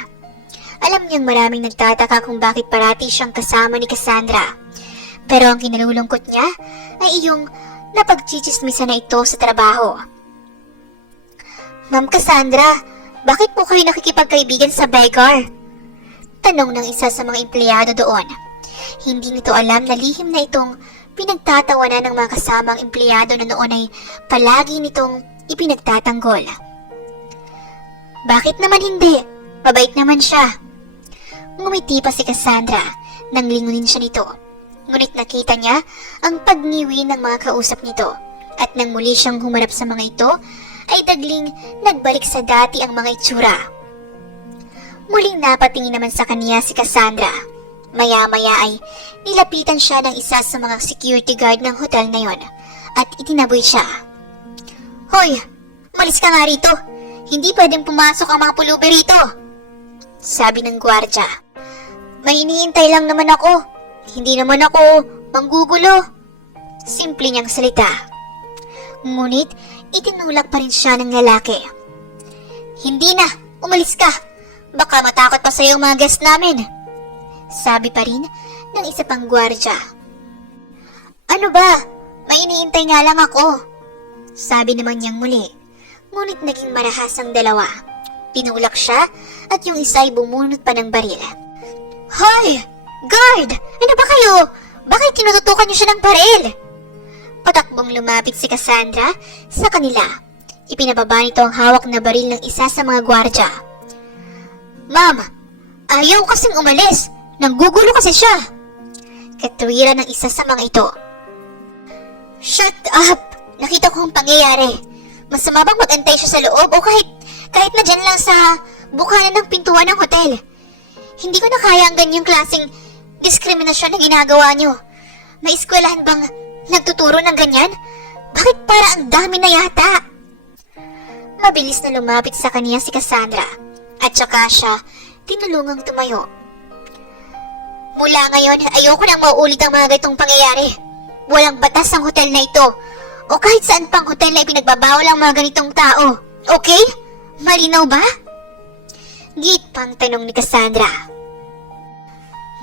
Alam niyang maraming nagtataka kung bakit parati siyang kasama ni Cassandra. Pero ang kinalulungkot niya ay iyong napagchichismisan na ito sa trabaho. Ma'am Cassandra, bakit po kayo nakikipagkaibigan sa beggar? Tanong ng isa sa mga empleyado doon. Hindi nito alam na lihim na itong pinagtatawanan ng mga kasamang empleyado na noon ay palagi nitong ipinagtatanggol. Bakit naman hindi? Mabait naman siya. Ngumiti pa si Cassandra nang lingunin siya nito. Ngunit nakita niya ang pagniwi ng mga kausap nito at nang muli siyang humarap sa mga ito ay dagling nagbalik sa dati ang mga itsura. Muling napatingin naman sa kaniya si Cassandra. Maya-maya ay nilapitan siya ng isa sa mga security guard ng hotel na yon at itinaboy siya. "Hoy! Malis ka nga rito! Hindi pwedeng pumasok ang mga pulubi rito!" sabi ng gwardya. "May iniintay lang naman ako. Hindi naman ako manggugulo." Simple niyang salita. Ngunit itinulak pa rin siya ng lalaki. "Hindi na! Umalis ka! Baka matakot pa sa'yo ang mga guest namin!" sabi pa rin ng isa pang gwardya. "Ano ba? May iniintay nga lang ako," sabi naman niyang muli. Ngunit naging marahas ang dalawa. Tinulak siya at yung isa ay bumunot pa ng baril. "Hoy! Guard! Ano ba kayo? Bakit tinututukan niyo siya ng baril?" Patakbong lumapit si Cassandra sa kanila. Ipinababa nito ang hawak na baril ng isa sa mga gwardya. "Ma'am, ayaw kasing umalis. Nanggugulo kasi siya," katwiran ng isa sa mga ito. "Shut up! Nakita ko ang pangyayari. Masama bang mag-antay siya sa loob o kahit na dyan lang sa bukana ng pintuan ng hotel? Hindi ko na kaya ang ganyang klaseng diskriminasyon na ginagawa niyo. May eskwelahan bang nagtuturo ng ganyan? Bakit para ang dami na yata?" Mabilis na lumapit sa kaniya si Cassandra at saka siya tinulungang tumayo. "Mula ngayon, ayoko nang mauulit ang mga ganitong pangyayari. Walang batas ang hotel na ito o kahit saan pang hotel na ipinagbabawal ang mga ganitong tao. Okay? Malinaw ba?" Git pang tanong ni Cassandra.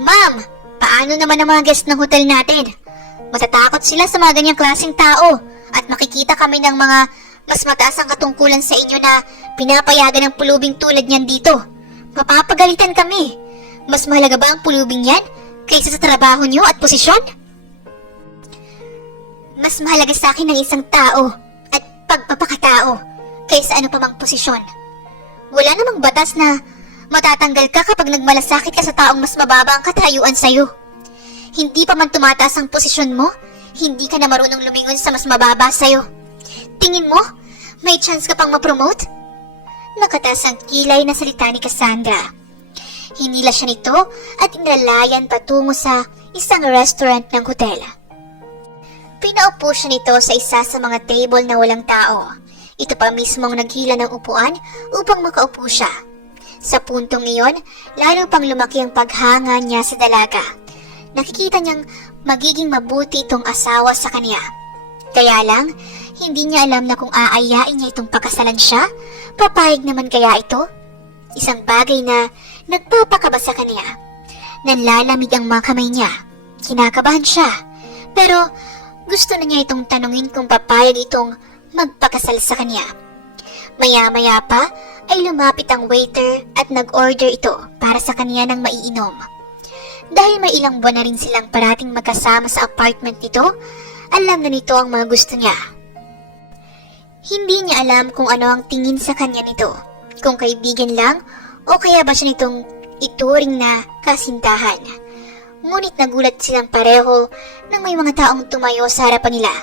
"Ma'am, paano naman ang mga guest ng hotel natin? Matatakot sila sa mga ganyang klaseng tao at makikita kami ng mga mas mataas ang katungkulan sa inyo na pinapayagan ng pulubing tulad niyan dito. Mapapagalitan kami. Mas mahalaga ba ang pulubing yan kaysa sa trabaho niyo at posisyon?" "Mas mahalaga sa akin ang isang tao at pagpapakatao kaysa ano pa mang posisyon. Wala namang batas na matatanggal ka kapag nagmalasakit ka sa taong mas mababa ang katayuan sa'yo. Hindi pa man tumataas ang posisyon mo, hindi ka na marunong lumingon sa mas mababa sa'yo. Tingin mo, may chance ka pang ma-promote?" Nakataas ang kilay na salita ni Cassandra. Hinila siya nito at inalayan patungo sa isang restaurant ng hotel. Pinaupo siya nito sa isa sa mga table na walang tao. Ito pa mismo ang naghila ng upuan upang makaupo siya. Sa puntong iyon, lalo pang lumaki ang paghanga niya sa dalaga. Nakikita niyang magiging mabuti itong asawa sa kanya. Kaya lang, hindi niya alam na kung aayain niya itong pakasalan siya, papayag naman kaya ito? Isang bagay na nagpapakaba sa kanya. Nanlalamig ang mga kamay niya. Kinakabahan siya. Pero gusto na niya itong tanungin kung papayag itong magpakasal sa kanya. Maya-maya pa ay lumapit ang waiter at nag-order ito para sa kanya ng maiinom. Dahil may ilang buwan na rin silang parating magkasama sa apartment nito, alam na nito ang mga gusto niya. Hindi niya alam kung ano ang tingin sa kanya nito, kung kaibigan lang o kaya ba siya nitong ituring na kasintahan. Ngunit nagulat silang pareho nang may mga taong tumayo sa harapan nila.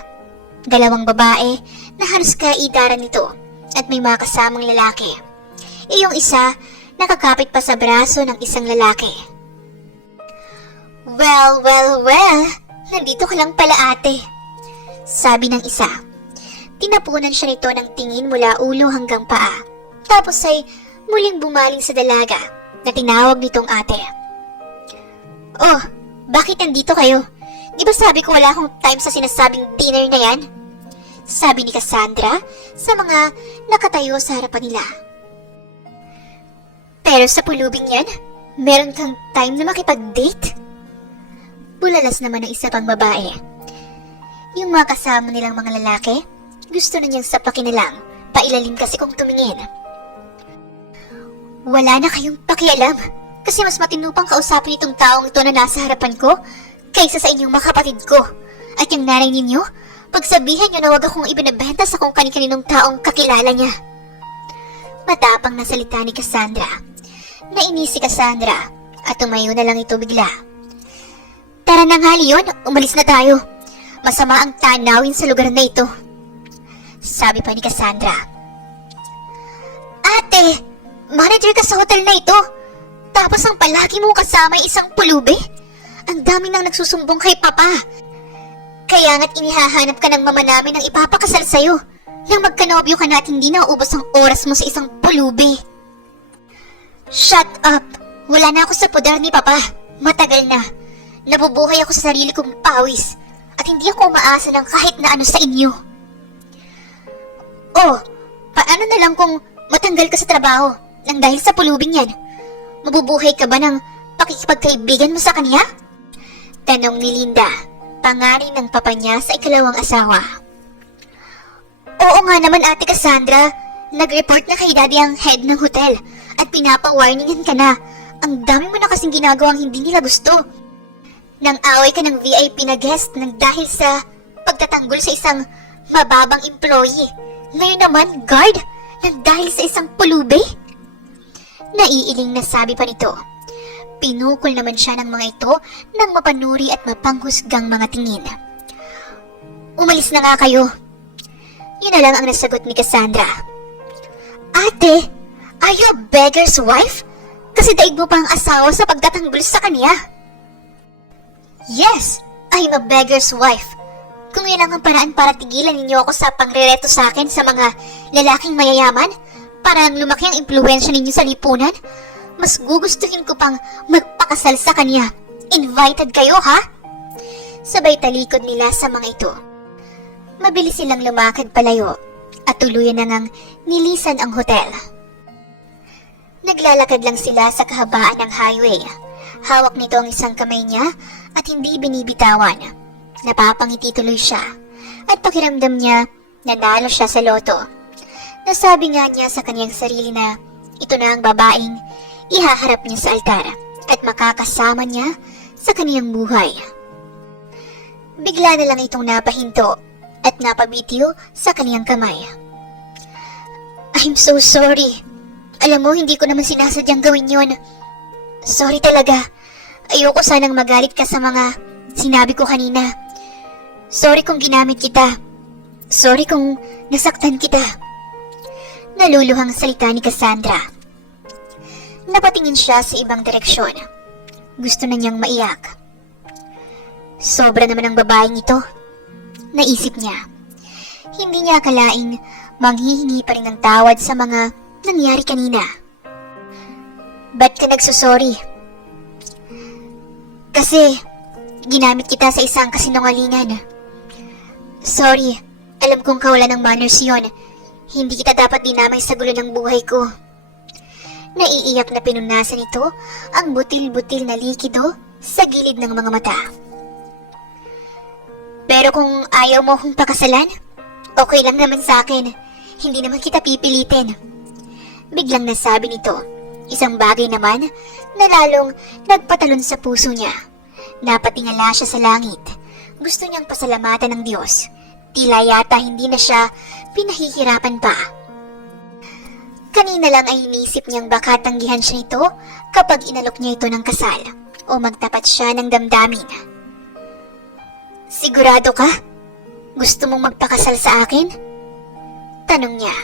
Dalawang babae na halos kaidaran nito at may mga kasamang lalaki. Iyong isa nakakapit pa sa braso ng isang lalaki. Well, nandito ka lang pala ate, sabi ng isa. Tinapunan siya nito ng tingin mula ulo hanggang paa. Tapos ay muling bumaling sa dalaga na tinawag nitong ate. Oh, bakit nandito kayo? Di ba sabi ko wala akong time sa sinasabing dinner na yan? Sabi ni Cassandra sa mga nakatayo sa harapan nila. Pero sa pulubing yan, meron kang time na makipag-date? Bulalas naman ng isa pang babae. Yung mga kasama nilang mga lalaki, gusto na niyang sapakin na lang, pailalim kasi kung tumingin. Wala na kayong pakialam, kasi mas matinupang kausapin itong taong ito na nasa harapan ko, kaysa sa inyong mga kapatid ko. At yung nanay ninyo, pagsabihan niyo na wag akong ibinabenta sa kung kani-kaninong taong kakilala niya. Matapang na salita ni Cassandra. Nainis si Cassandra at tumayo na lang ito bigla. Tara na nga Leon, umalis na tayo. Masama ang tanawin sa lugar na ito, sabi pa ni Cassandra. Ate, manager ka sa hotel na ito. Tapos ang palagi mo kasama ay isang pulubi? Ang dami nang nagsusumbong kay Papa. Kaya nga't inihahanap ka ng mama namin ng ipapakasal sa'yo nang magkanobyo ka na at hindi na uubos ang oras mo sa isang pulubi. Shut up! Wala na ako sa poder ni Papa. Matagal na. Nabubuhay ako sa sarili kong pawis at hindi ako umaasa ng kahit na ano sa inyo. Oh, paano na lang kung matanggal ka sa trabaho nang dahil sa pulubing yan? Mabubuhay ka ba ng pakikipagkaibigan mo sa kanya? Tanong ni Linda, pangarin ng papa niya sa ikalawang asawa. Oo nga naman Ate Cassandra, nag-report na kay Daddy ang head ng hotel at pinapa-warningan ka na. Ang dami mo na kasing ginagawang hindi nila gusto. Nang away ka ng VIP na guest nang dahil sa pagtatanggol sa isang mababang employee. Ngayon naman, guard, nang dahil sa isang pulubi? Naiiling na sabi pa nito. Pinukol naman siya ng mga ito ng mapanuri at mapanghusgang mga tingin. Umalis na nga kayo. Yun na lang ang nasagot ni Cassandra. Ate, are you a beggar's wife? Kasi daig mo pa ang asawa sa pagtatanggol sa kanya. Yes, I'm a beggar's wife. Kung yan lang ang paraan para tigilan ninyo ako sa pangrereto sa akin sa mga lalaking mayayaman, para lumaki ang impluwensya ninyo sa lipunan, mas gugustuhin ko pang magpakasal sa kanya. Invited kayo, ha? Sabay talikod nila sa mga ito. Mabilis silang lumakad palayo at tuluyan na ngang nilisan ang hotel. Naglalakad lang sila sa kahabaan ng highway. Hawak nito ang isang kamay niya at hindi binibitawan. Napapangiti tuloy siya at pakiramdam niya nanalo siya sa loto. Nasabi nga niya sa kanyang sarili na ito na ang babaeng ihaharap niya sa altar at makakasama niya sa kaniyang buhay. Bigla na lang itong napahinto at napabitiw sa kaniyang kamay. I'm so sorry. Alam mo, hindi ko naman sinasadyang gawin yon. Sorry talaga. Ayoko sanang magalit ka sa mga sinabi ko kanina. Sorry kung ginamit kita. Sorry kung nasaktan kita. Naluluhang salita ni Cassandra. Napatingin siya sa ibang direksyon. Gusto na niyang maiyak. Sobra naman ang babaeng ito, naisip niya. Hindi niya akalaing manghihingi pa rin ng tawad sa mga nangyari kanina. Ba't ka nagsusorry? Kasi ginamit kita sa isang kasinungalingan. Sorry, alam kong kawalan ng manners yon. Hindi kita dapat dinamay sa gulo ng buhay ko. Naiiyak na pinunasan nito ang butil-butil na likido sa gilid ng mga mata. Pero kung ayaw mo akong pakasalan, okay lang naman sa akin. Hindi naman kita pipilitin. Biglang nasabi nito, isang bagay naman na lalong nagpatalon sa puso niya. Napatingala siya sa langit. Gusto niyang pasalamatan ng Diyos. Tila yata hindi na siya pinahihirapan pa. Kanina lang ay inisip niyang baka tanggihan siya nito kapag inalok niya ito ng kasal o magtapat siya ng damdamin. Sigurado ka? Gusto mong magpakasal sa akin? Tanong niya.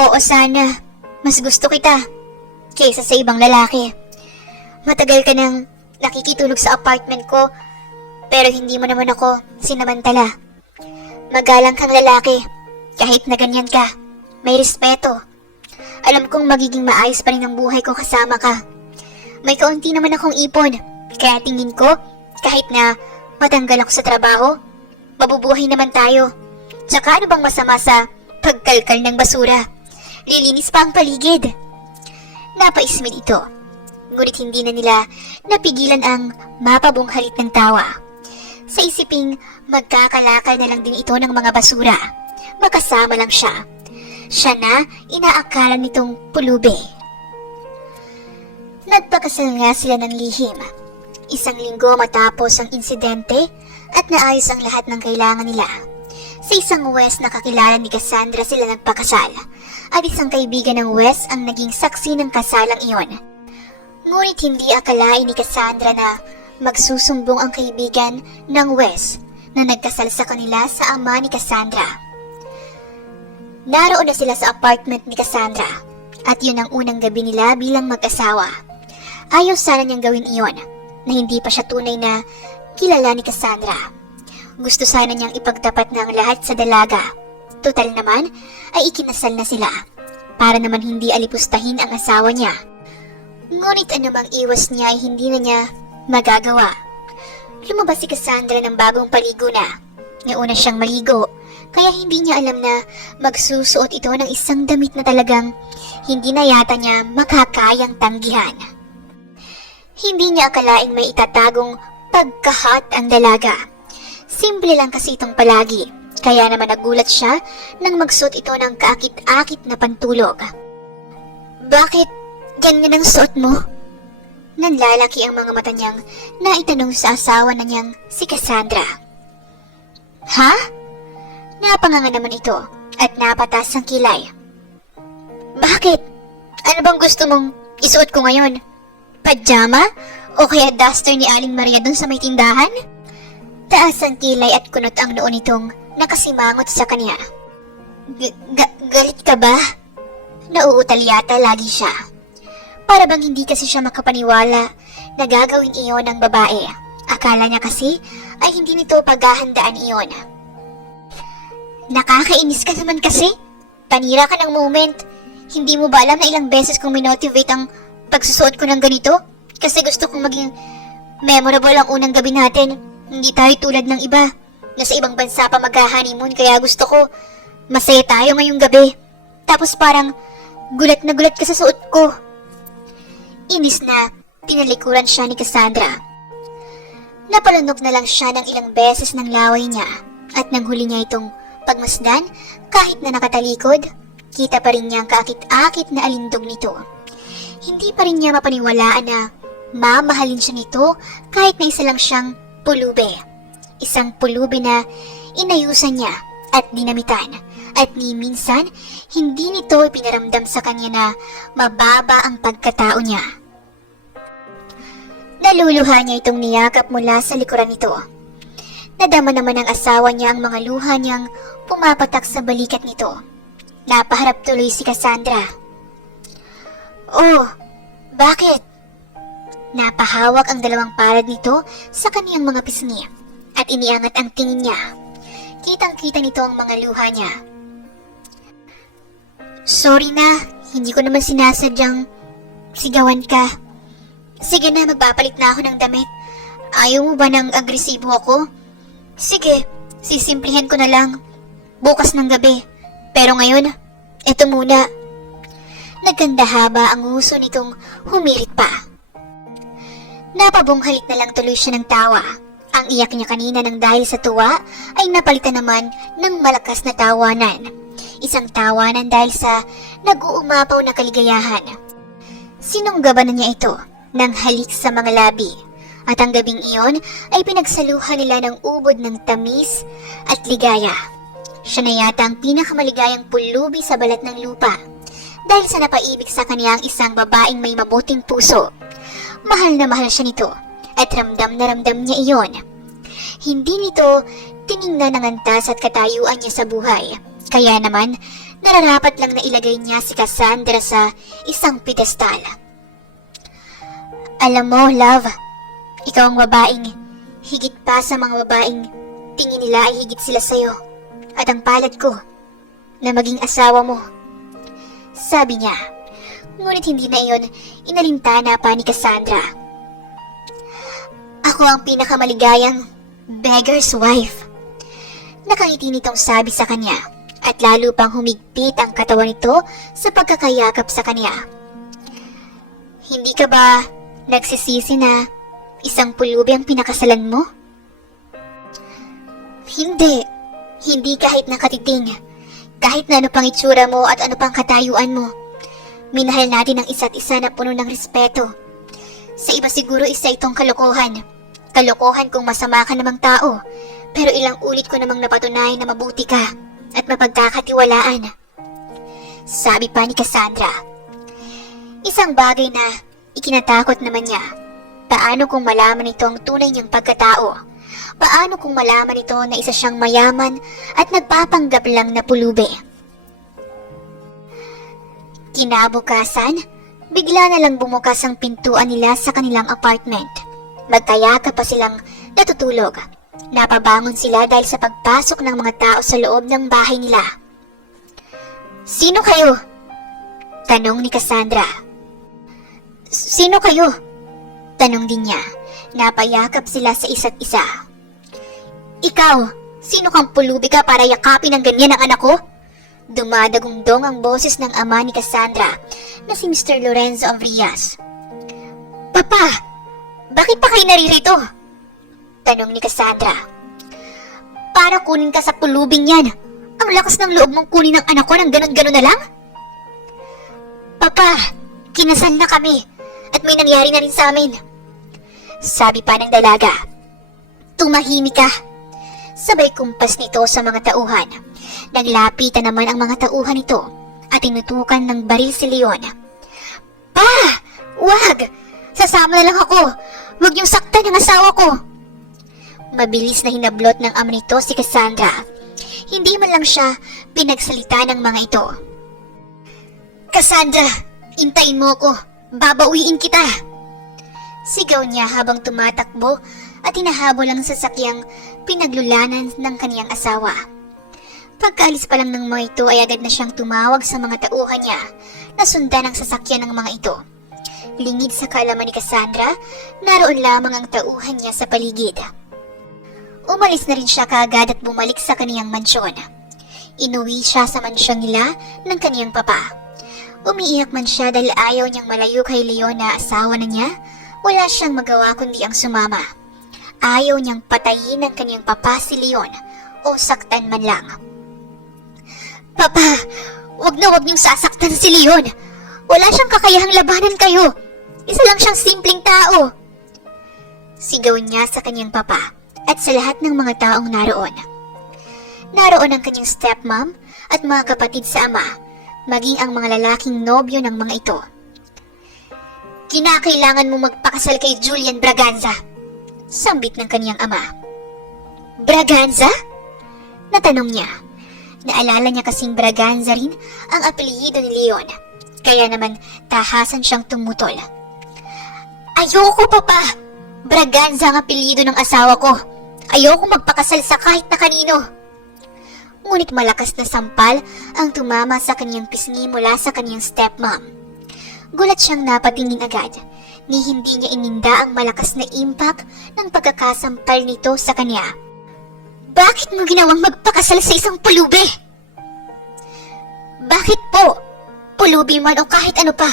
Oo sana, mas gusto kita kaysa sa ibang lalaki. Matagal ka nang nakikitulog sa apartment ko pero hindi mo naman ako sinamantala. Magalang kang lalaki, kahit na ganyan ka, may respeto. Alam kong magiging maayos pa rin ang buhay ko kasama ka. May kaunti naman akong ipon, kaya tingin ko, kahit na matanggal ako sa trabaho, mabubuhay naman tayo. Tsaka ano bang masama sa pagkalkal ng basura? Lilinis pa ang paligid. Napaismid ito, ngunit hindi na nila napigilan ang mapabunghalit ng tawa. Sa isiping magkakalakal na lang din ito ng mga basura, makasama lang siya. Siya na inaakala nitong pulubi. Nagpakasal nga sila ng lihim. Isang linggo matapos ang insidente at naayos ang lahat ng kailangan nila. Sa isang West na kakilala ni Cassandra sila nagpakasal at isang kaibigan ng West ang naging saksi ng kasalang iyon. Ngunit hindi akalain ni Cassandra na magsusumbong ang kaibigan ng Wes na nagkasal sa kanila sa ama ni Cassandra. Naroon na sila sa apartment ni Cassandra at yun ang unang gabi nila bilang mag-asawa. Ayaw sana niyang gawin iyon na hindi pa siya tunay na kilala ni Cassandra. Gusto sana niyang ipagtapat na ang lahat sa dalaga. Total naman ay ikinasal na sila para naman hindi alipustahin ang asawa niya. Ngunit anumang iwas niya ay hindi na niya magagawa. Lumabas si Cassandra ng bagong paligo na. Nauna siyang maligo, kaya hindi niya alam na magsusuot ito ng isang damit na talagang hindi na yata niya makakayang tanggihan. Hindi niya akalaing may itatagong pagkahat ang dalaga. Simple lang kasi itong palagi, kaya naman nagulat siya nang magsuot ito ng kaakit-akit na pantulog. Bakit ganyan ang suot mo? Nanlalaki ang mga mata niyang naitanong sa asawa na niyang si Cassandra. Ha? Napanganga naman ito at napatas ang kilay. Bakit? Ano bang gusto mong isuot ko ngayon? Pajama? O kaya duster ni Aling Maria dun sa may tindahan? Taas ang kilay at kunot ang noo nitong nakasimangot sa kanya. Galit ka ba? Nauutal yata lagi siya. Para bang hindi kasi siya makapaniwala na gagawin iyon ng babae. Akala niya kasi ay hindi nito paghahandaan iyon. Nakakainis ka naman kasi. Panira ka ng moment. Hindi mo ba alam na ilang beses kong minotivate ang pagsusuot ko ng ganito? Kasi gusto kong maging memorable ang unang gabi natin. Hindi tayo tulad ng iba. Nasa ibang bansa pa mag-honeymoon kaya gusto ko masaya tayo ngayong gabi. Tapos parang gulat na gulat ka sa suot ko. Inis na tinalikuran siya ni Cassandra. Napalunok na lang siya ng ilang beses ng laway niya at nanghuli niya itong pagmasdan kahit na nakatalikod. Kita pa rin niya ang kaakit-akit na alindog nito. Hindi pa rin niya mapaniwalaan na mamahalin siya nito kahit na isa lang siyang pulube. Isang pulube na inayusan niya at dinamitan. At ni minsan, hindi nito ipinaramdam sa kanya na mababa ang pagkatao niya. Naluluha niya itong niyakap mula sa likuran nito. Nadama naman ng asawa niya ang mga luha niyang pumapatak sa balikat nito. Napaharap tuloy si Cassandra. Oh, bakit? Napahawak ang dalawang palad nito sa kaniyang mga pisngi at iniangat ang tingin niya. Kitang-kita nito ang mga luha niya. Sorry na, hindi ko naman sinasadyang sigawan ka. Sige na, magpapalit na ako ng damit. Ayaw mo ba ng agresibo ako? Sige, sisimplihan ko na lang. Bukas ng gabi. Pero ngayon, eto muna. Nagkanda haba ang uso nitong humirit pa. Napabunghalik na lang tuloy siya ng tawa. Ang iyak niya kanina nang dahil sa tuwa ay napalitan naman ng malakas na tawanan. Isang tawanan dahil sa nag-uumapaw na kaligayahan. Sinunggaban na niya ito ng halik sa mga labi. At ang gabing iyon ay pinagsaluhan nila ng ubod ng tamis at ligaya. Siya na yata ang pinakamaligayang pulubi sa balat ng lupa dahil sa napaibig sa kanya ang isang babaeng may mabuting puso. Mahal na mahal siya nito at ramdam na ramdam niya iyon. Hindi nito tiningnan ang antas at katayuan niya sa buhay. Kaya naman, nararapat lang na ilagay niya si Cassandra sa isang pedestal. Alam mo, love, ikaw ang babaeng higit pa sa mga babaeng tingin nila ay higit sila sa'yo. At ang palad ko na maging asawa mo. Sabi niya, ngunit hindi na iyon inalintana pa ni Cassandra. Ako ang pinakamaligayang beggar's wife. Nakangiti nitong sabi sa kanya at lalo pang humigpit ang katawan nito sa pagkakayakap sa kanya. Hindi ka ba nagsisisi na isang pulubi ang pinakasalan mo? Hindi kahit nakatiting. Kahit na ano pang itsura mo at ano pang katayuan mo. Minahal natin ang isa't isa na puno ng respeto. Sa iba siguro isa itong kalokohan. Kalokohan kung masama ka namang tao. Pero ilang ulit ko namang napatunay na mabuti ka at mapagkakatiwalaan. Sabi pa ni Cassandra. Isang bagay na Ikinatakot naman niya. Paano kung malaman ito ang tunay niyang pagkatao? Paano kung malaman ito na isa siyang mayaman at nagpapanggap lang na pulubi? Kinabukasan, bigla na lang bumukas ang pintuan nila sa kanilang apartment. Magkayakap pa silang natutulog. Napabangon sila dahil sa pagpasok ng mga tao sa loob ng bahay nila. "Sino kayo?" tanong ni Cassandra. "Sino kayo?" tanong din niya. Napayakap sila sa isa't isa. "Ikaw, sino kang pulubi ka para yakapin ng ganyan ang anak ko?" Dumadagundong ang boses ng ama ni Cassandra na si Mr. Lorenzo Avrias. "Papa, bakit pa kayo naririto?" tanong ni Cassandra. "Para kunin ka sa pulubing yan. Ang lakas ng loob mong kunin ang anak ko ng ganon-ganon na lang?" "Papa, kinasal na kami at may nangyari na rin sa amin," sabi pa ng dalaga. "Tumahimik ka." Sabay kumpas nito sa mga tauhan. Naglapitan naman ang mga tauhan nito at tinutukan ng baril si Leon. "Pa! Wag! Sasama na lang ako! Huwag niyong saktan ang asawa ko!" Mabilis na hinablot ng ama nito si Cassandra. Hindi man lang siya pinagsalita ng mga ito. "Cassandra, hintayin mo ko. Babauwiin kita!" Sigaw niya habang tumatakbo at hinahabol ang sasakyang pinaglulanan ng kaniyang asawa. Pagkaalis pa lang ng mga ito ay agad na siyang tumawag sa mga tauhan niya na sundan ang sasakyan ng mga ito. Lingid sa kaalaman ni Cassandra, naroon lamang ang tauhan niya sa paligid. Umalis na rin siya kaagad at bumalik sa kaniyang mansyon. Inuwi siya sa mansyon nila ng kaniyang papa. Umiiyak man siya dahil ayaw niyang malayo kay Leon na asawa na niya. Wala siyang magawa kundi ang sumama. Ayaw niyang patayin ng kaniyang papa si Leon o saktan man lang. "Papa, wag niyong sasaktan si Leon. Wala siyang kakayahang labanan kayo. Isa lang siyang simpleng tao." Sigaw niya sa kaniyang papa at sa lahat ng mga taong naroon. Naroon ang kanyang stepmom at mga kapatid sa ama, maging ang mga lalaking nobyo ng mga ito. "Kinakailangan mo magpakasal kay Julian Braganza," sambit ng kanyang ama. "Braganza?" natanong niya. Naalala niya kasing Braganza rin ang apelyido ni Leon, kaya naman tahasan siyang tumutol. "Ayoko, papa! Braganza ang apelyido ng asawa ko. Ayoko magpakasal sa kahit na kanino." Ngunit malakas na sampal ang tumama sa kanyang pisngi mula sa kanyang stepmom. Gulat siyang napatingin agad, ni hindi niya ininda ang malakas na impact ng pagkakasampal nito sa kanya. "Bakit mo ginawang magpakasal sa isang pulubi?" "Bakit po? Pulubi man o kahit ano pa.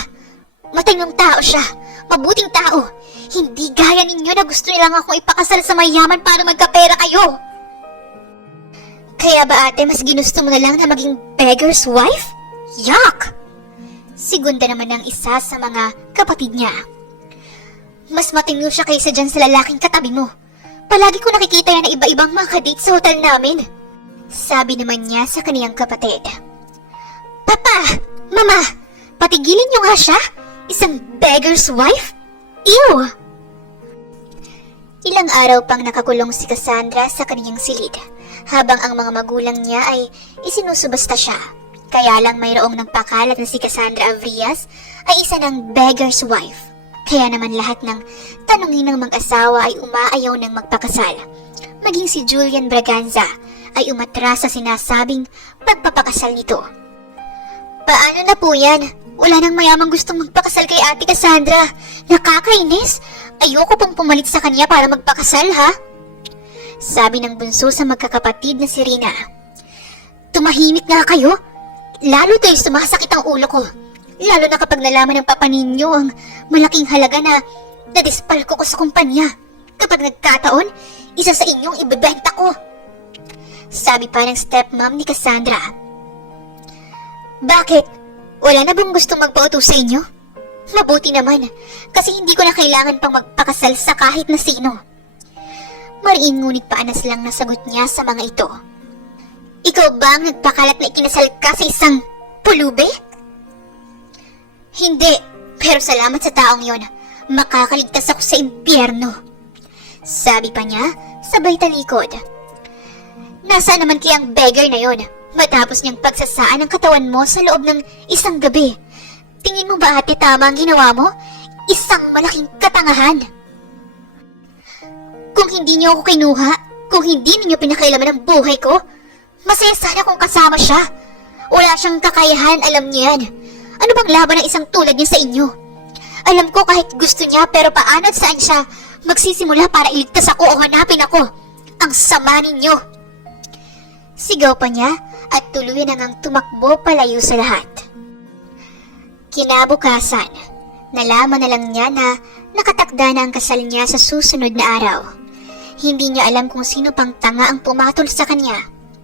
Matinong tao siya, mabuting tao. Hindi gaya ninyo na gusto nilang akong ipakasal sa mayaman para magkapera kayo." "Kaya ba ate mas ginusto mo na lang na maging beggar's wife? Yuck!" Segunda naman ang isa sa mga kapatid niya. "Mas matino siya kaysa dyan sa lalaking katabi mo. Palagi ko nakikita yan na iba-ibang mga kadate sa hotel namin," sabi naman niya sa kaniyang kapatid. "Papa! Mama! Patigilin niyo nga siya? Isang beggar's wife? Ew!" Ilang araw pang nakakulong si Cassandra sa kaniyang silid, habang ang mga magulang niya ay isinusubasta siya. Kaya lang mayroong nagpakalat na si Cassandra Avrias ay isa ng beggar's wife. Kaya naman lahat ng tanungin ng mag-asawa ay umaayaw ng magpakasal. Maging si Julian Braganza ay umatras sa sinasabing pagpapakasal nito. "Paano na po yan? Wala nang mayamang gustong magpakasal kay Ate Cassandra. Nakakainis. Ayoko pong pumalit sa kanya para magpakasal, ha?" sabi ng bunso sa magkakapatid na si Rina. "Tumahimik nga kayo. Lalo tayo sumasakit ang ulo ko. Lalo na kapag nalaman ng papa ninyo ang malaking halaga na nadispalko ko sa kumpanya. Kapag nagkataon, isa sa inyong ibebenta ko," sabi pa ng stepmom ni Cassandra. "Bakit? Wala na bang gustong magpautos sa inyo? Mabuti naman, kasi hindi ko na kailangan pang magpakasal sa kahit na sino." Mariin ngunit paanas lang na sagot niya sa mga ito. "Ikaw ba ang nagpakalat na ikinasal ka sa isang pulubi?" "Hindi, Pero salamat sa taong yon, makakaligtas ako sa impyerno. Sabi pa niya, sabay talikod. Nasaan naman kayang beggar na yon matapos niyang pagsasaan ang katawan mo sa loob ng isang gabi? Tingin mo ba ate tama ang ginawa mo? Isang malaking katangahan. Kung hindi niyo ako kinuha, kung hindi niyo pinakailaman ang buhay ko, masaya sana kung kasama siya. Wala siyang kakayahan, alam niyo yan. Ano bang laban ng isang tulad niya sa inyo? Alam ko kahit gusto niya, pero paano at saan siya magsisimula para iligtas ako o hanapin ako? Ang sama ninyo! Sigaw pa niya at tuluyan nang tumakbo palayo sa lahat. Kinabukasan, nalaman na lang niya na nakatakda na ang kasal niya sa susunod na araw. Hindi niya alam kung sino pang tanga ang pumatol sa kanya.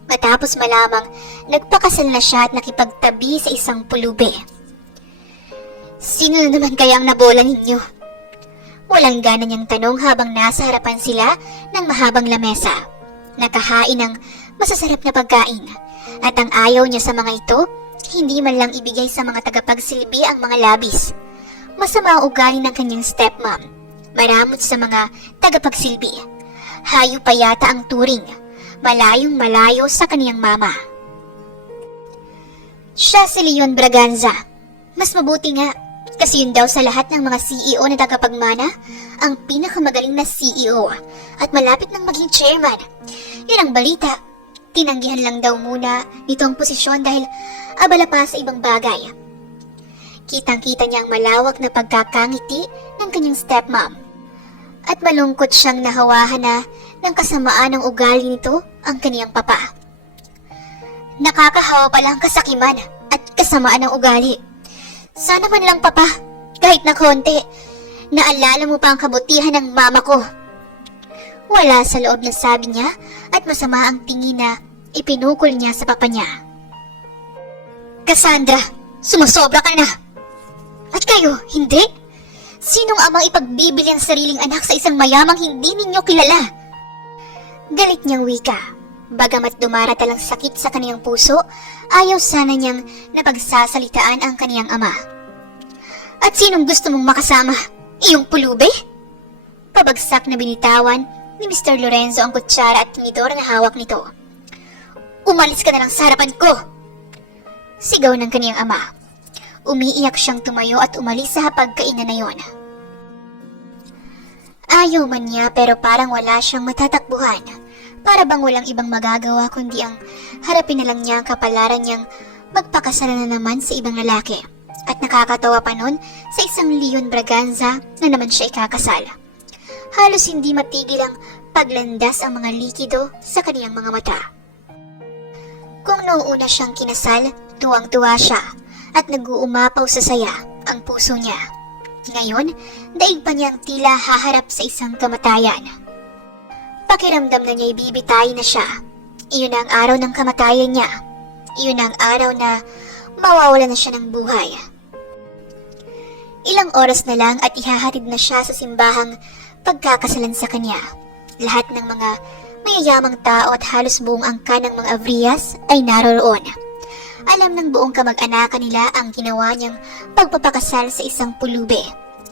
Matapos malamang nagpakasal na siya at nakipagtabi sa isang pulubi. Sino na naman kaya ang nabola ninyo? Walang gana niyang tanong habang nasa harapan sila ng mahabang lamesa. Nakahain ng masasarap na pagkain. At ang ayaw niya sa mga ito, hindi man lang ibigay sa mga tagapagsilbi ang mga labis. Masama ang ugali ng kanyang stepmom. Maramot sa mga tagapagsilbi. Hayo pa yata ang turing. Malayong malayo sa kaniyang mama. Siya si Leon Braganza. Mas mabuti nga, kasi yun daw sa lahat ng mga CEO na tagapagmana, ang pinakamagaling na CEO at malapit nang maging chairman. Yun ang balita. Tinanggihan lang daw muna nito ang posisyon dahil abala pa sa ibang bagay. Kitang-kita niya ang malawak na pagkakangiti ng kanyang stepmom. At malungkot siyang nahawahan na ng kasamaan ng ugali nito ang kaniyang papa. Nakakahawa pala ang kasakiman at kasamaan ng ugali. Sana man lang papa, kahit na konti, naalala mo pa ang kabutihan ng mama ko. Wala sa loob na sabi niya at masama ang tingin na ipinukol niya sa papa niya. Cassandra, sumusobra ka na. At kayo, hindi? Sinong amang ipagbibili ang sariling anak sa isang mayamang hindi ninyo kilala? Galit niyang wika. Bagamat dumarata lang sakit sa kaniyang puso, ayaw sana niyang napagsasalitaan ang kaniyang ama. At sinong gusto mong makasama? Iyong pulubi? Pabagsak na binitawan ni Mr. Lorenzo ang kutsara at tinidor na hawak nito. Umalis ka na lang sa harapan ko! Sigaw ng kaniyang ama. Umiiyak siyang tumayo at umalis sa hapagkainan na yon. Ayaw man niya pero parang wala siyang matatakbuhan. Para bang walang ibang magagawa kundi ang harapin na lang niya ang kapalaran niyang magpakasala na naman sa ibang lalaki. At nakakatawa pa nun sa isang Leon Braganza na naman siya ikakasal. Halos hindi matigil ang paglandas ang mga likido sa kaniyang mga mata. Kung noong una siyang kinasal, tuwang-tuwa siya at nag-uumapaw sa saya ang puso niya. Ngayon, daig pa niyang tila haharap sa isang kamatayan. Pakiramdam na niya ibibitay na siya. Iyon ang araw ng kamatayan niya. Iyon ang araw na mawawala na siya ng buhay. Ilang oras na lang at ihahatid na siya sa simbahang pagkakasalan sa kanya. Lahat ng mga mayayamang tao at halos buong angka ng mga Avrias ay naroroon. Alam ng buong kamag-anakan nila ang ginawa niyang pagpapakasal sa isang pulubi.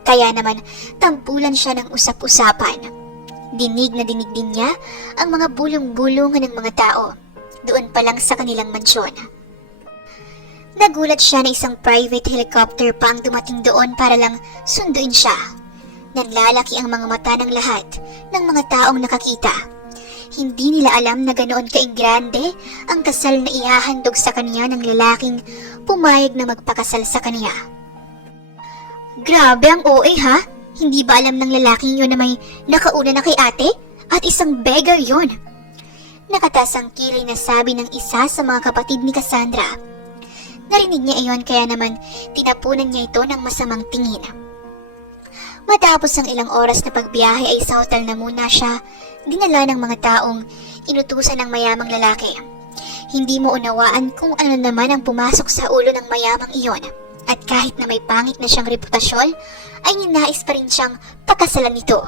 Kaya naman, tampulan siya ng usap-usapan. Dinig na dinig din niya ang mga bulong-bulungan ng mga tao. Doon pa lang sa kanilang mansyon. Nagulat siya na isang private helicopter pa ang dumating doon para lang sunduin siya. Nanlalaki ang mga mata ng lahat ng mga taong nakakita. Hindi nila alam na ganoon kaingrande ang kasal na ihahandog sa kanya ng lalaking pumayag na magpakasal sa kanya. Grabe ang OA ha? Hindi ba alam ng lalaking yun na may nakauna na kay ate? At isang beggar yun. Nakataas ang kilay na sabi ng isa sa mga kapatid ni Cassandra. Narinig niya iyon kaya naman tinapunan niya ito ng masamang tingin. Matapos ang ilang oras na pagbiyahe ay sa hotel na muna siya dinala ng mga taong inutusan ng mayamang lalaki. Hindi mo unawaan kung ano naman ang pumasok sa ulo ng mayamang iyon. At kahit na may pangit na siyang reputasyon, ay ninais pa rin siyang pakasalan nito.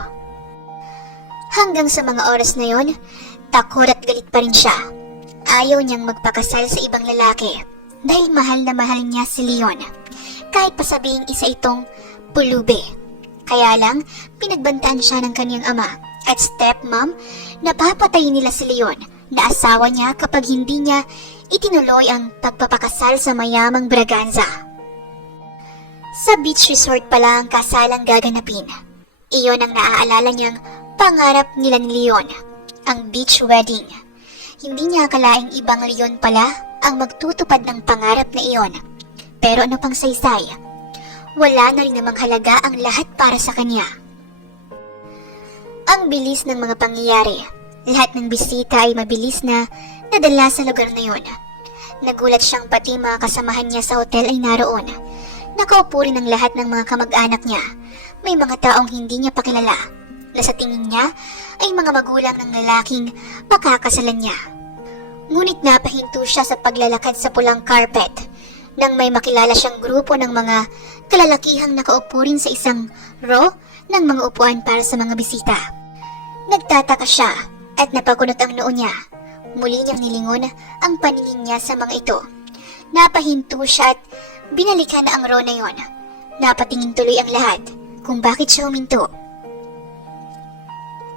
Hanggang sa mga oras na yon, takot at galit pa rin siya. Ayaw niyang magpakasal sa ibang lalaki dahil mahal na mahal niya si Leon. Kahit pa sabihing isa itong pulube. Kaya lang, pinagbantaan siya ng kanyang ama at stepmom na papatayin nila si Leon na asawa niya kapag hindi niya itinuloy ang pagpapakasal sa mayamang Braganza. Sa beach resort pala ang kasalang gaganapin. Iyon ang naaalala niyang pangarap nila ni Leon, ang beach wedding. Hindi niya akalaing ibang Leon pala ang magtutupad ng pangarap na iyon. Pero ano pang saysay, wala na rin namang halaga ang lahat para sa kanya. Ang bilis ng mga pangyayari. Lahat ng bisita ay mabilis na nadala sa lugar na yun. Nagulat siyang pati mga kasamahan niya sa hotel ay naroon. Nakaupo rin ang lahat ng mga kamag-anak niya. May mga taong hindi niya pakilala na sa tingin niya ay mga magulang ng lalaking makakasalan niya. Ngunit napahinto siya sa paglalakad sa pulang carpet nang may makilala siyang grupo ng mga kalalakihang nakaupo rin sa isang row ng mga upuan para sa mga bisita. Nagtataka siya at napakunot ang noo niya. Muli niyang nilingon ang paningin niya sa mga ito. Napahinto siya at binalikan na ang row na yon. Napatingin tuloy ang lahat kung bakit siya huminto.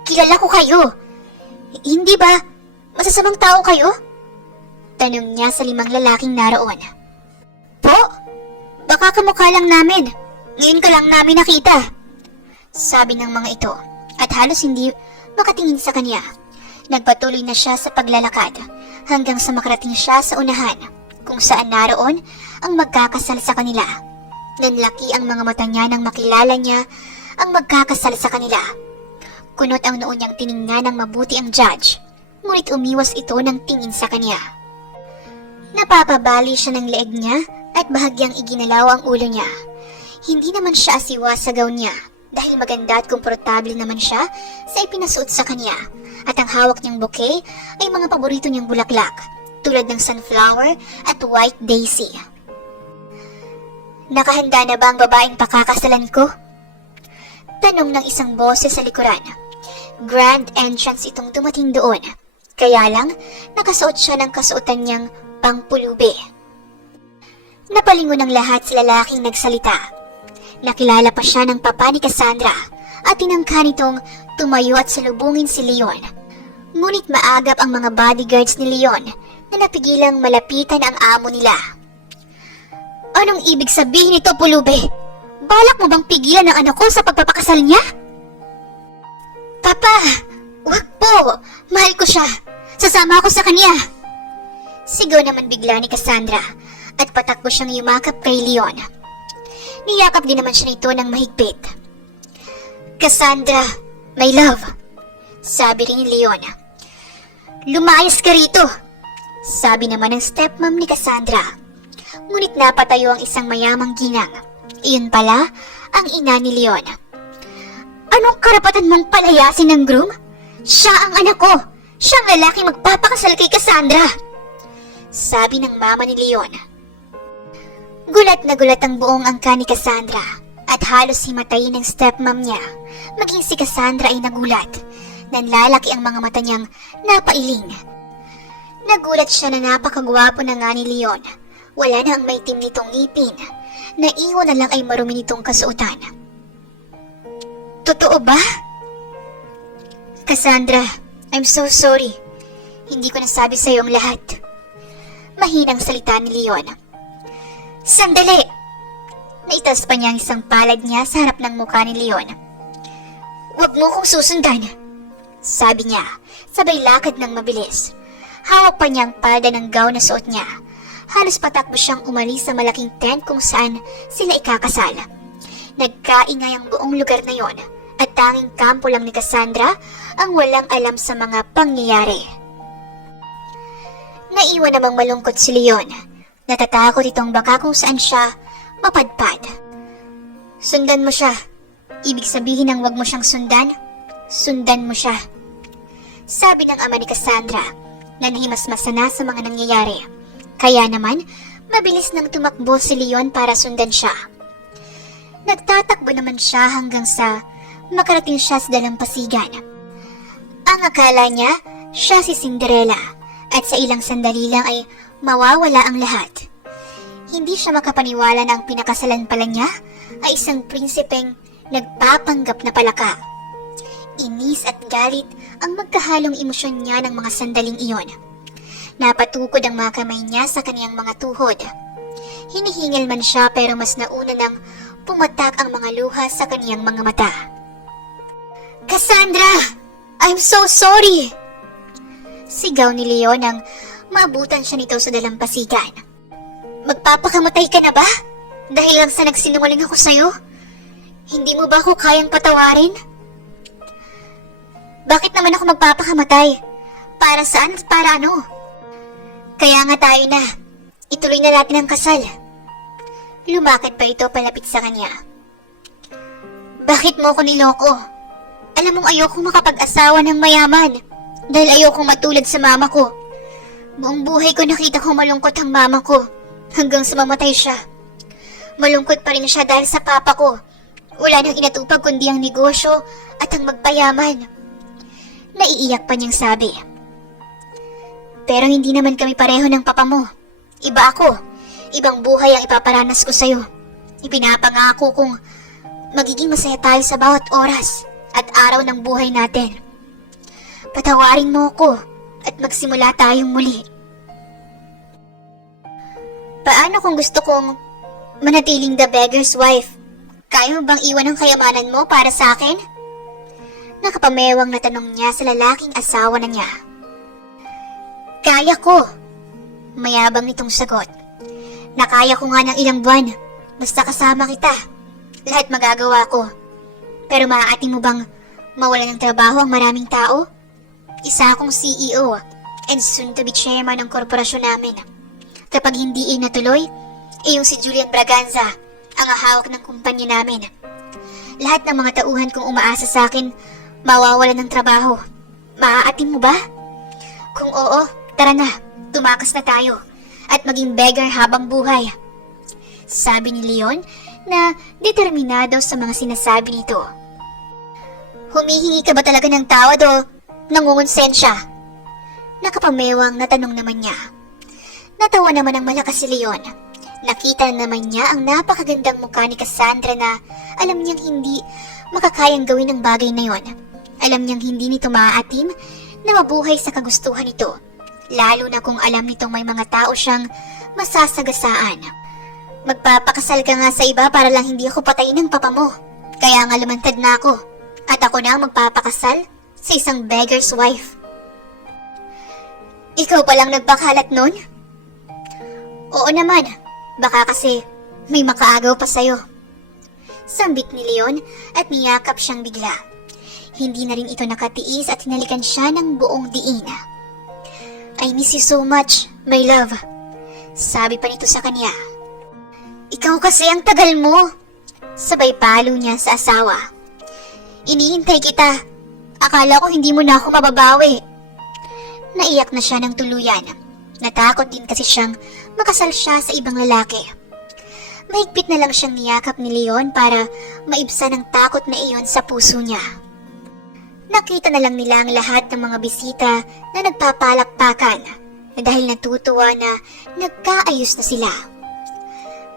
"Kilala ko kayo. Hindi ba masasamang tao kayo?" Tanong niya sa 5 lalaking naroon. "Po, baka kamukha lang namin. Ngayon ka lang namin nakita," sabi ng mga ito at halos hindi makatingin sa kanya. Nagpatuloy na siya sa paglalakad hanggang sa makarating siya sa unahan kung saan naroon ang magkakasal sa kanila. Nanlaki ang mga mata niya nang makilala niya ang magkakasal sa kanila. Kunot ang noo niyang tiningnan ng mabuti ang judge, ngunit umiwas ito ng tingin sa kanya. Napapabali siya ng leeg niya at bahagyang iginalaw ang ulo niya. Hindi naman siya asiwa sa gown niya dahil maganda at komportable naman siya sa ipinasuot sa kanya at ang hawak niyang bouquet ay mga paborito niyang bulaklak tulad ng sunflower at white daisy. "Nakahanda na ba ang babaeng pakakasalan ko?" Tanong ng isang boses sa likuran. Grand entrance itong dumating doon, kaya lang nakasuot siya ng kasuotan niyang pangpulube. Napalingon ang lahat sa lalaking nagsalita. Nakilala pa siya ng papa ni Cassandra at tinangka nitong tumayo at salubungin si Leon. Ngunit maagap ang mga bodyguards ni Leon na napigilang malapitan ang amo nila. "Anong ibig sabihin nito, pulube? Balak mo bang pigilan ang anak ko sa pagpapakasal niya?" "Papa, wag po. Mahal ko siya. Sasama ako sa kanya." Sigaw naman bigla ni Cassandra at patakbo siyang yumakap kay Leon. Niyakap din naman siya nito ng mahigpit. "Cassandra, my love," sabi rin ni Leon. "Lumayas ka rito," sabi naman ng stepmom ni Cassandra. Ngunit napatayo ang isang mayamang ginang. Iyon pala ang ina ni Leon. "Anong karapatan mong palayasin ng groom? Siya ang anak ko. Siya ang lalaking magpapakasal kay Cassandra," sabi ng mama ni Leon. Gulat na gulat ang buong angka ni Cassandra at halos himatayin ng stepmom niya. Maging si Cassandra ay nagulat. Nanlalaki ang mga mata niyang napailing. Nagulat siya na napakagwapo na nga ni Leon. Wala na ang maitim nitong ngipin. Naiwan na lang ay marumi nitong kasuotan. "Totoo ba?" "Cassandra, I'm so sorry. Hindi ko nasabi sa iyo ang lahat." Mahinang salita ni Leon. "Sandali!" Naitas pa niya ang isang palad niya sa harap ng mukha ni Leon. "Huwag mo kong susundan," sabi niya, sabay lakad ng mabilis. Hawak pa niya ang palda ng gown na suot niya. Halos patakbo siyang umalis sa malaking tent kung saan sila ikakasal. Nagkaingay ang buong lugar na yon at tanging kampo lang ni Cassandra ang walang alam sa mga pangyayari. Naiwan namang malungkot si Leon. Natatakot itong baka kung saan siya mapadpad. "Sundan mo siya. Ibig sabihin ng wag mo siyang sundan, sundan mo siya," sabi ng ama ni Cassandra na nahimasmasa na sa mga nangyayari. Kaya naman, mabilis nang tumakbo si Leon para sundan siya. Nagtatakbo naman siya hanggang sa makarating siya sa dalampasigan. Ang akala niya, siya si Cinderella at sa ilang sandali lang ay mawawala ang lahat. Hindi siya makapaniwala na ang pinakasalan pala niya ay isang prinsipeng nagpapanggap na palaka. Inis at galit ang magkahalong emosyon niya ng mga sandaling iyon. Napatukod ang mga kamay niya sa kaniyang mga tuhod. Hinihingil man siya pero mas nauna nang pumatak ang mga luha sa kaniyang mga mata. "Cassandra! I'm so sorry!" Sigaw ni Leon nang maabutan siya nito sa dalampasigan. "Magpapakamatay ka na ba? Dahil lang sa nagsinungaling ako sa'yo? Hindi mo ba ako kayang patawarin?" "Bakit naman ako magpapakamatay? Para saan at para ano? Kaya nga tayo na. Ituloy na natin ang kasal." Lumakad pa ito palapit sa kanya. "Bakit mo ako niloko? Alam mong ayokong makapag-asawa ng mayaman dahil ayokong matulad sa mama ko. Buong buhay ko nakita kong malungkot ang mama ko hanggang sa mamatay siya. Malungkot pa rin siya dahil sa papa ko. Wala nang inatupag kundi ang negosyo at ang magpayaman." Naiiyak pa niyang sabi. "Pero hindi naman kami pareho ng papa mo. Iba ako. Ibang buhay ang ipaparanas ko sa'yo. Ipinapangako kong magiging masaya tayo sa bawat oras at araw ng buhay natin. Patawarin mo ko at magsimula tayong muli." "Paano kung gusto kong manatiling the beggar's wife? Kaya mo bang iwan ang kayamanan mo para sa akin?" Nakapamewang na tanong niya sa lalaking asawa na niya. "Kaya ko." Mayabang nitong sagot. "Nakaya ko nga ng ilang buwan. Basta kasama kita. Lahat magagawa ko. Pero maaati mo bang mawalan ng trabaho ang maraming tao? Isa akong CEO and soon to be chairman ng korporasyon namin. Kapag hindi natuloy, yung si Julian Braganza ang hawak ng kumpanya namin. Lahat ng mga tauhan kong umaasa sa akin, mawawalan ng trabaho. Maaatin mo ba? Kung oo, tara na, tumakas na tayo at maging beggar habang buhay." Sabi ni Leon na determinado sa mga sinasabi nito. "Humihingi ka ba talaga ng tawad o nangungonsensya?" Nakapamewang na tanong naman niya. Natawa naman ang malakas si Leon. Nakita naman niya ang napakagandang mukha ni Cassandra na alam niyang hindi makakayang gawin ang bagay na yon. Alam niyang hindi nito maaatim na mabuhay sa kagustuhan nito. Lalo na kung alam nitong may mga tao siyang masasagasaan. "Magpapakasal ka nga sa iba para lang hindi ako patayin ng papa mo. Kaya nga lumantad na ako. At ako na ang magpapakasal sa isang beggar's wife." "Ikaw palang nagpakalat nun?" "Oo naman. Baka kasi may makaagaw pa sa'yo." Sambit ni Leon at niyakap siyang bigla. Hindi na rin ito nakatiis at hinalikan siya ng buong diin. "I miss you so much, my love." Sabi pa nito sa kanya. "Ikaw kasi ang tagal mo." Sabay palo niya sa asawa. "Iniintay kita. Akala ko hindi mo na ako mababawi." Naiyak na siya ng tuluyan. Natakot din kasi siyang makasal siya sa ibang lalaki. Mahigpit na lang siyang niyakap ni Leon para maibsan ang takot na iyon sa puso niya. Nakita na lang nila ang lahat ng mga bisita na nagpapalakpakan na dahil natutuwa na nagkaayos na sila.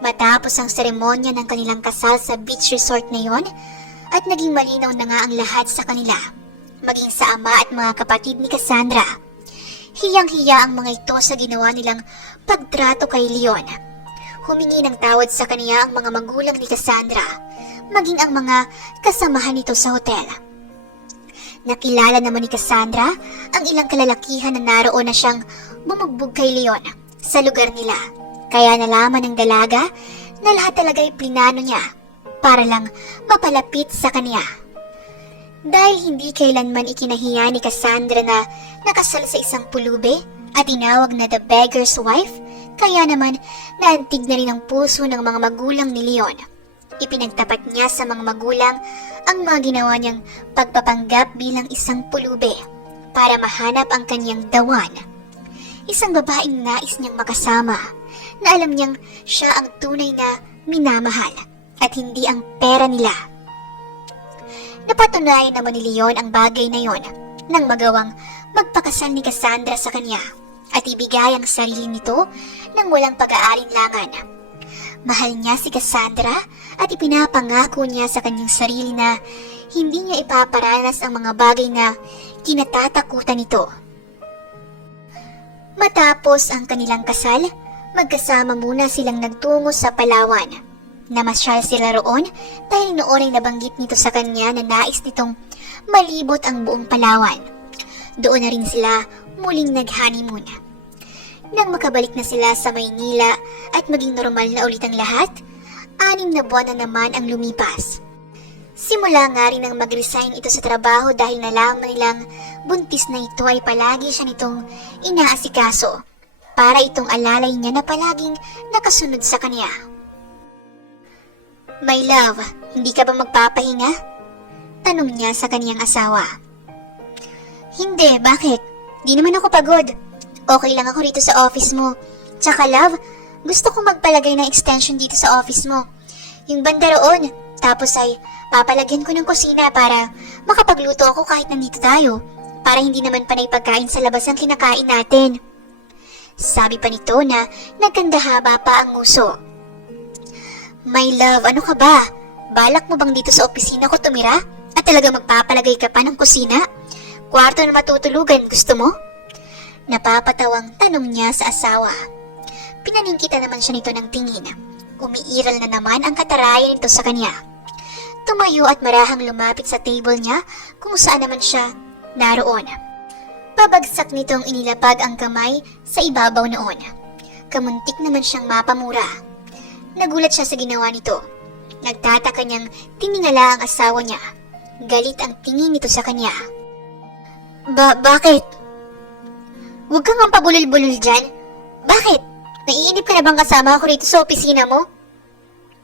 Matapos ang seremonya ng kanilang kasal sa beach resort na yon, at naging malinaw na nga ang lahat sa kanila, maging sa ama at mga kapatid ni Cassandra. Hiyang-hiya ang mga ito sa ginawa nilang pagtrato kay Leon. Humingi ng tawad sa kaniya ang mga magulang ni Cassandra, maging ang mga kasamahan nito sa hotel. Nakilala naman ni Cassandra ang ilang kalalakihan na naroon na siyang bumugbog kay Leon sa lugar nila. Kaya nalaman ng dalaga na lahat talaga ay plinano niya para lang mapalapit sa kaniya. Dahil hindi kailanman ikinahiya ni Cassandra na nakasal sa isang pulube at tinawag na the beggar's wife, kaya naman naantig na rin ang puso ng mga magulang ni Leon. Ipinagtapat niya sa mga magulang ang mga ginawa niyang pagpapanggap bilang isang pulube para mahanap ang kanyang dawan. Isang babaeng nais niyang makasama na alam niyang siya ang tunay na minamahal at hindi ang pera nila. Napatunayan naman ni Leon ang bagay na yon nang magawang magpakasal ni Cassandra sa kanya at ibigay ang sarili nito ng walang pag-aalinlangan. Mahal niya si Cassandra at ipinapangako niya sa kanyang sarili na hindi niya ipaparanas ang mga bagay na kinatatakutan nito. Matapos ang kanilang kasal, magkasama muna silang nagtungo sa Palawan. Namasyal sila roon dahil noon ay nabanggit nito sa kanya na nais nitong malibot ang buong Palawan. Doon na rin sila muling nag-honeymoon. Nang makabalik na sila sa Maynila at maging normal na ulit ang lahat, 6 na buwan na naman ang lumipas. Simula nga rin ang mag-resign ito sa trabaho dahil nalaman nilang buntis na ito ay palagi siya nitong inaasikaso para itong alalay niya na palaging nakasunod sa kanya. My love, hindi ka ba magpapahinga? Tanong niya sa kaniyang asawa. Hindi, bakit? Di naman ako pagod. Okay lang ako rito sa office mo. Tsaka love, gusto kong magpalagay ng extension dito sa office mo. Yung banda roon, tapos ay papalagyan ko ng kusina para makapagluto ako kahit nandito tayo. Para hindi naman panay pagkain sa labas ang kinakain natin. Sabi pa nito na nagkandahaba pa ang nguso. My love, ano ka ba? Balak mo bang dito sa opisina ko tumira? At talaga magpapalagay ka pa ng kusina? Kwarto na matutulugan, gusto mo? Napapatawang tanong niya sa asawa. Pinaningkita naman siya nito ng tingin. Umiiral na naman ang katarayan nito sa kanya. Tumayo at marahang lumapit sa table niya kung saan naman siya naroon. Pabagsak nitong inilapag ang kamay sa ibabaw noon. Kamuntik naman siyang mapamura. Nagulat siya sa ginawa nito. Nagtataka niyang tiningala ang asawa niya. Galit ang tingin nito sa kanya. Bakit? Huwag kang ang pabulol-bulol dyan. Bakit? Naiinip ka na bang kasama ako rito sa opisina mo?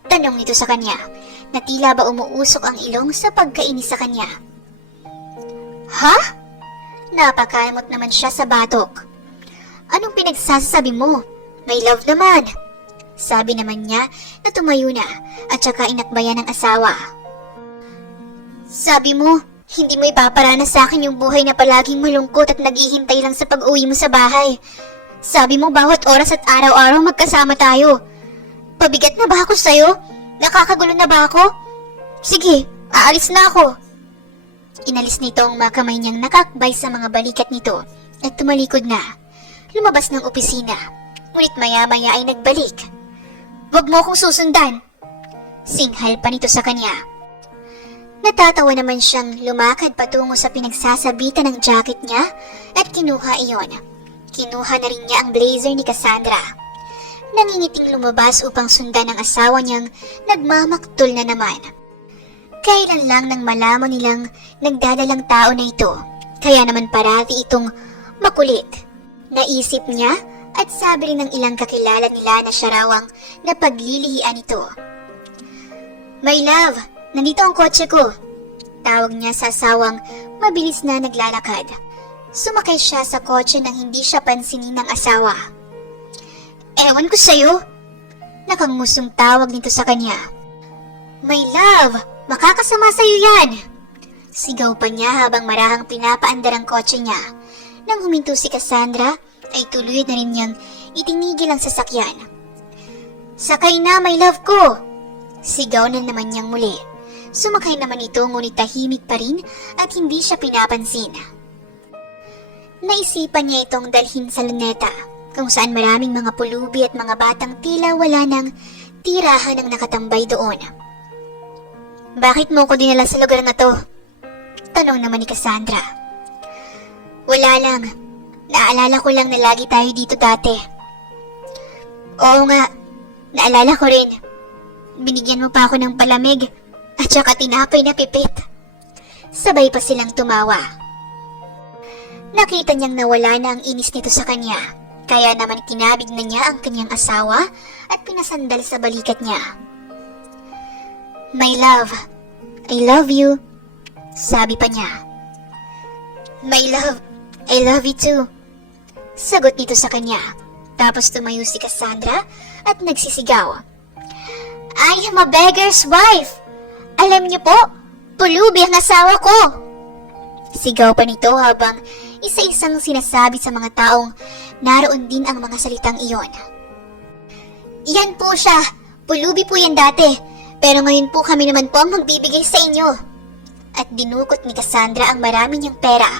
Tanong nito sa kanya, na tila ba umuusok ang ilong sa pagkainis sa kanya. Ha? Napakamot naman siya sa batok. Anong pinagsasabi mo? My love naman. Sabi naman niya na tumayo na at saka inakbayan ng asawa. Sabi mo, hindi mo ipaparanas sa akin yung buhay na palaging malungkot at naghihintay lang sa pag-uwi mo sa bahay. Sabi mo bawat oras at araw-araw magkasama tayo. Pabigat na ba ako sa'yo? Nakakagulo na ba ako? Sige, aalis na ako. Inalis nito ang mga kamay niyang nakakbay sa mga balikat nito at tumalikod na. Lumabas ng opisina, ngunit maya-maya ay nagbalik. Huwag mo akong susundan. Singhal pa nito sa kanya. Natatawa naman siyang lumakad patungo sa pinagsasabitan ng jacket niya at kinuha iyon. Kinuha na rin niya ang blazer ni Cassandra. Nangingiting lumabas upang sundan ang asawa niyang nagmamaktol na naman. Kailan lang nang malaman nilang nagdadalang tao na ito, kaya naman parati itong makulit. Naisip niya at sabi rin ng ilang kakilala nila na siya raw ang napaglilihian ito. My love, nandito ang kotse ko. Tawag niya sa asawang mabilis na naglalakad. Sumakay siya sa kotse nang hindi siya pansinin ng asawa. Ewan ko sa'yo. Nakangusong tawag nito sa kanya. My love, makakasama sa'yo yan. Sigaw pa niya habang marahang pinapaandar ang kotse niya. Nang huminto si Cassandra, ay tuloy na rin niyang itinigil ang sasakyan. Sakay na, my love ko! Sigaw na naman niyang muli. Sumakay naman ito ngunit tahimik pa rin at hindi siya pinapansin. Naisipan niya itong dalhin sa luneta, kung saan maraming mga pulubi at mga batang tila wala ng tirahan ang nakatambay doon. Bakit mo ko dinala sa lugar na to? Tanong naman ni Cassandra. Wala lang. Naalala ko lang na lagi tayo dito dati. Oo nga, naalala ko rin. Binigyan mo pa ako ng palamig at saka tinapay na pipit. Sabay pa silang tumawa. Nakita niyang nawala na ang inis nito sa kanya, kaya naman kinabig na niya ang kanyang asawa at pinasandal sa balikat niya. My love, I love you, sabi pa niya. My love, I love you too, sagot nito sa kanya. Tapos tumayo si Cassandra at nagsisigaw. I am a beggar's wife! Alam niyo po, pulubi ang asawa ko! Sigaw pa nito habang isa-isang sinasabi sa mga taong naroon din ang mga salitang iyon. Yan po siya, Pulubi po yan dati, pero ngayon po kami naman po ang magbibigay sa inyo. At dinukot ni Cassandra ang marami niyang pera.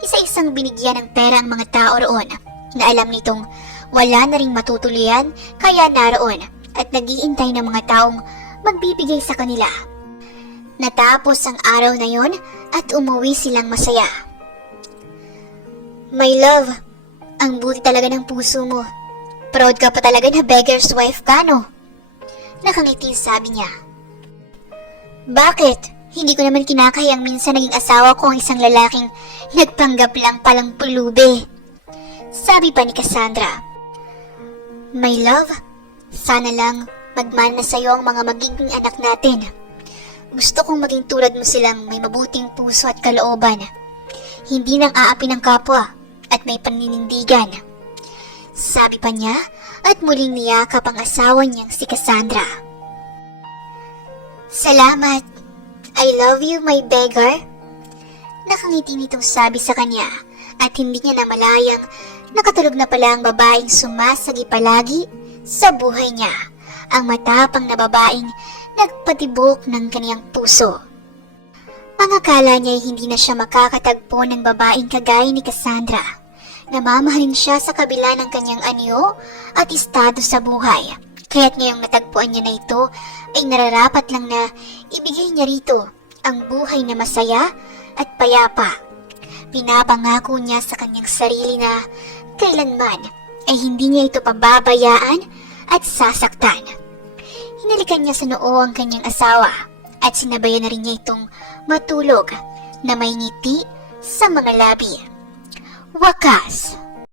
Isa-isang binigyan ng pera ang mga tao roon na alam nitong wala na ring matutuluyan kaya naroon at naghihintay ng mga taong magbibigay sa kanila. Natapos ang araw na yon at umuwi silang masaya. My love, ang buti talaga ng puso mo. Proud ka pa talaga na beggar's wife ka, no? Nakangiti sabi niya. Bakit? Hindi ko naman kinakahiyang minsan naging asawa ko ang isang lalaking nagpanggap lang palang pulubi. Sabi pa ni Cassandra. My love, sana lang magmana sa'yo ang mga magiging anak natin. Gusto kong maging tulad mo silang may mabuting puso at kalooban. Hindi nang aapi ng kapwa at may paninindigan. Sabi pa niya at muling niyakap ang asawa niyang si Cassandra. Salamat. I love you, my beggar. Nakangiti nitong sabi sa kanya at hindi niya namalayang nakatulog na pala ang babaeng sumasagi palagi sa buhay niya. Ang matapang na babaeng nagpatibok ng kaniyang puso. Ang akala niya ay hindi na siya makakatagpo ng babaeng kagaya ni Cassandra. Namamahalin siya sa kabila ng kanyang anyo at estado sa buhay. Kaya't ngayong natagpuan niya na ito ay nararapat lang na ibigay niya rito ang buhay na masaya at payapa. Pinapangako niya sa kanyang sarili na kailanman ay hindi niya ito pababayaan at sasaktan. Hinalikan niya sa noo ang kanyang asawa at sinabayan na rin niya itong matulog na may ngiti sa mga labi. Wakas!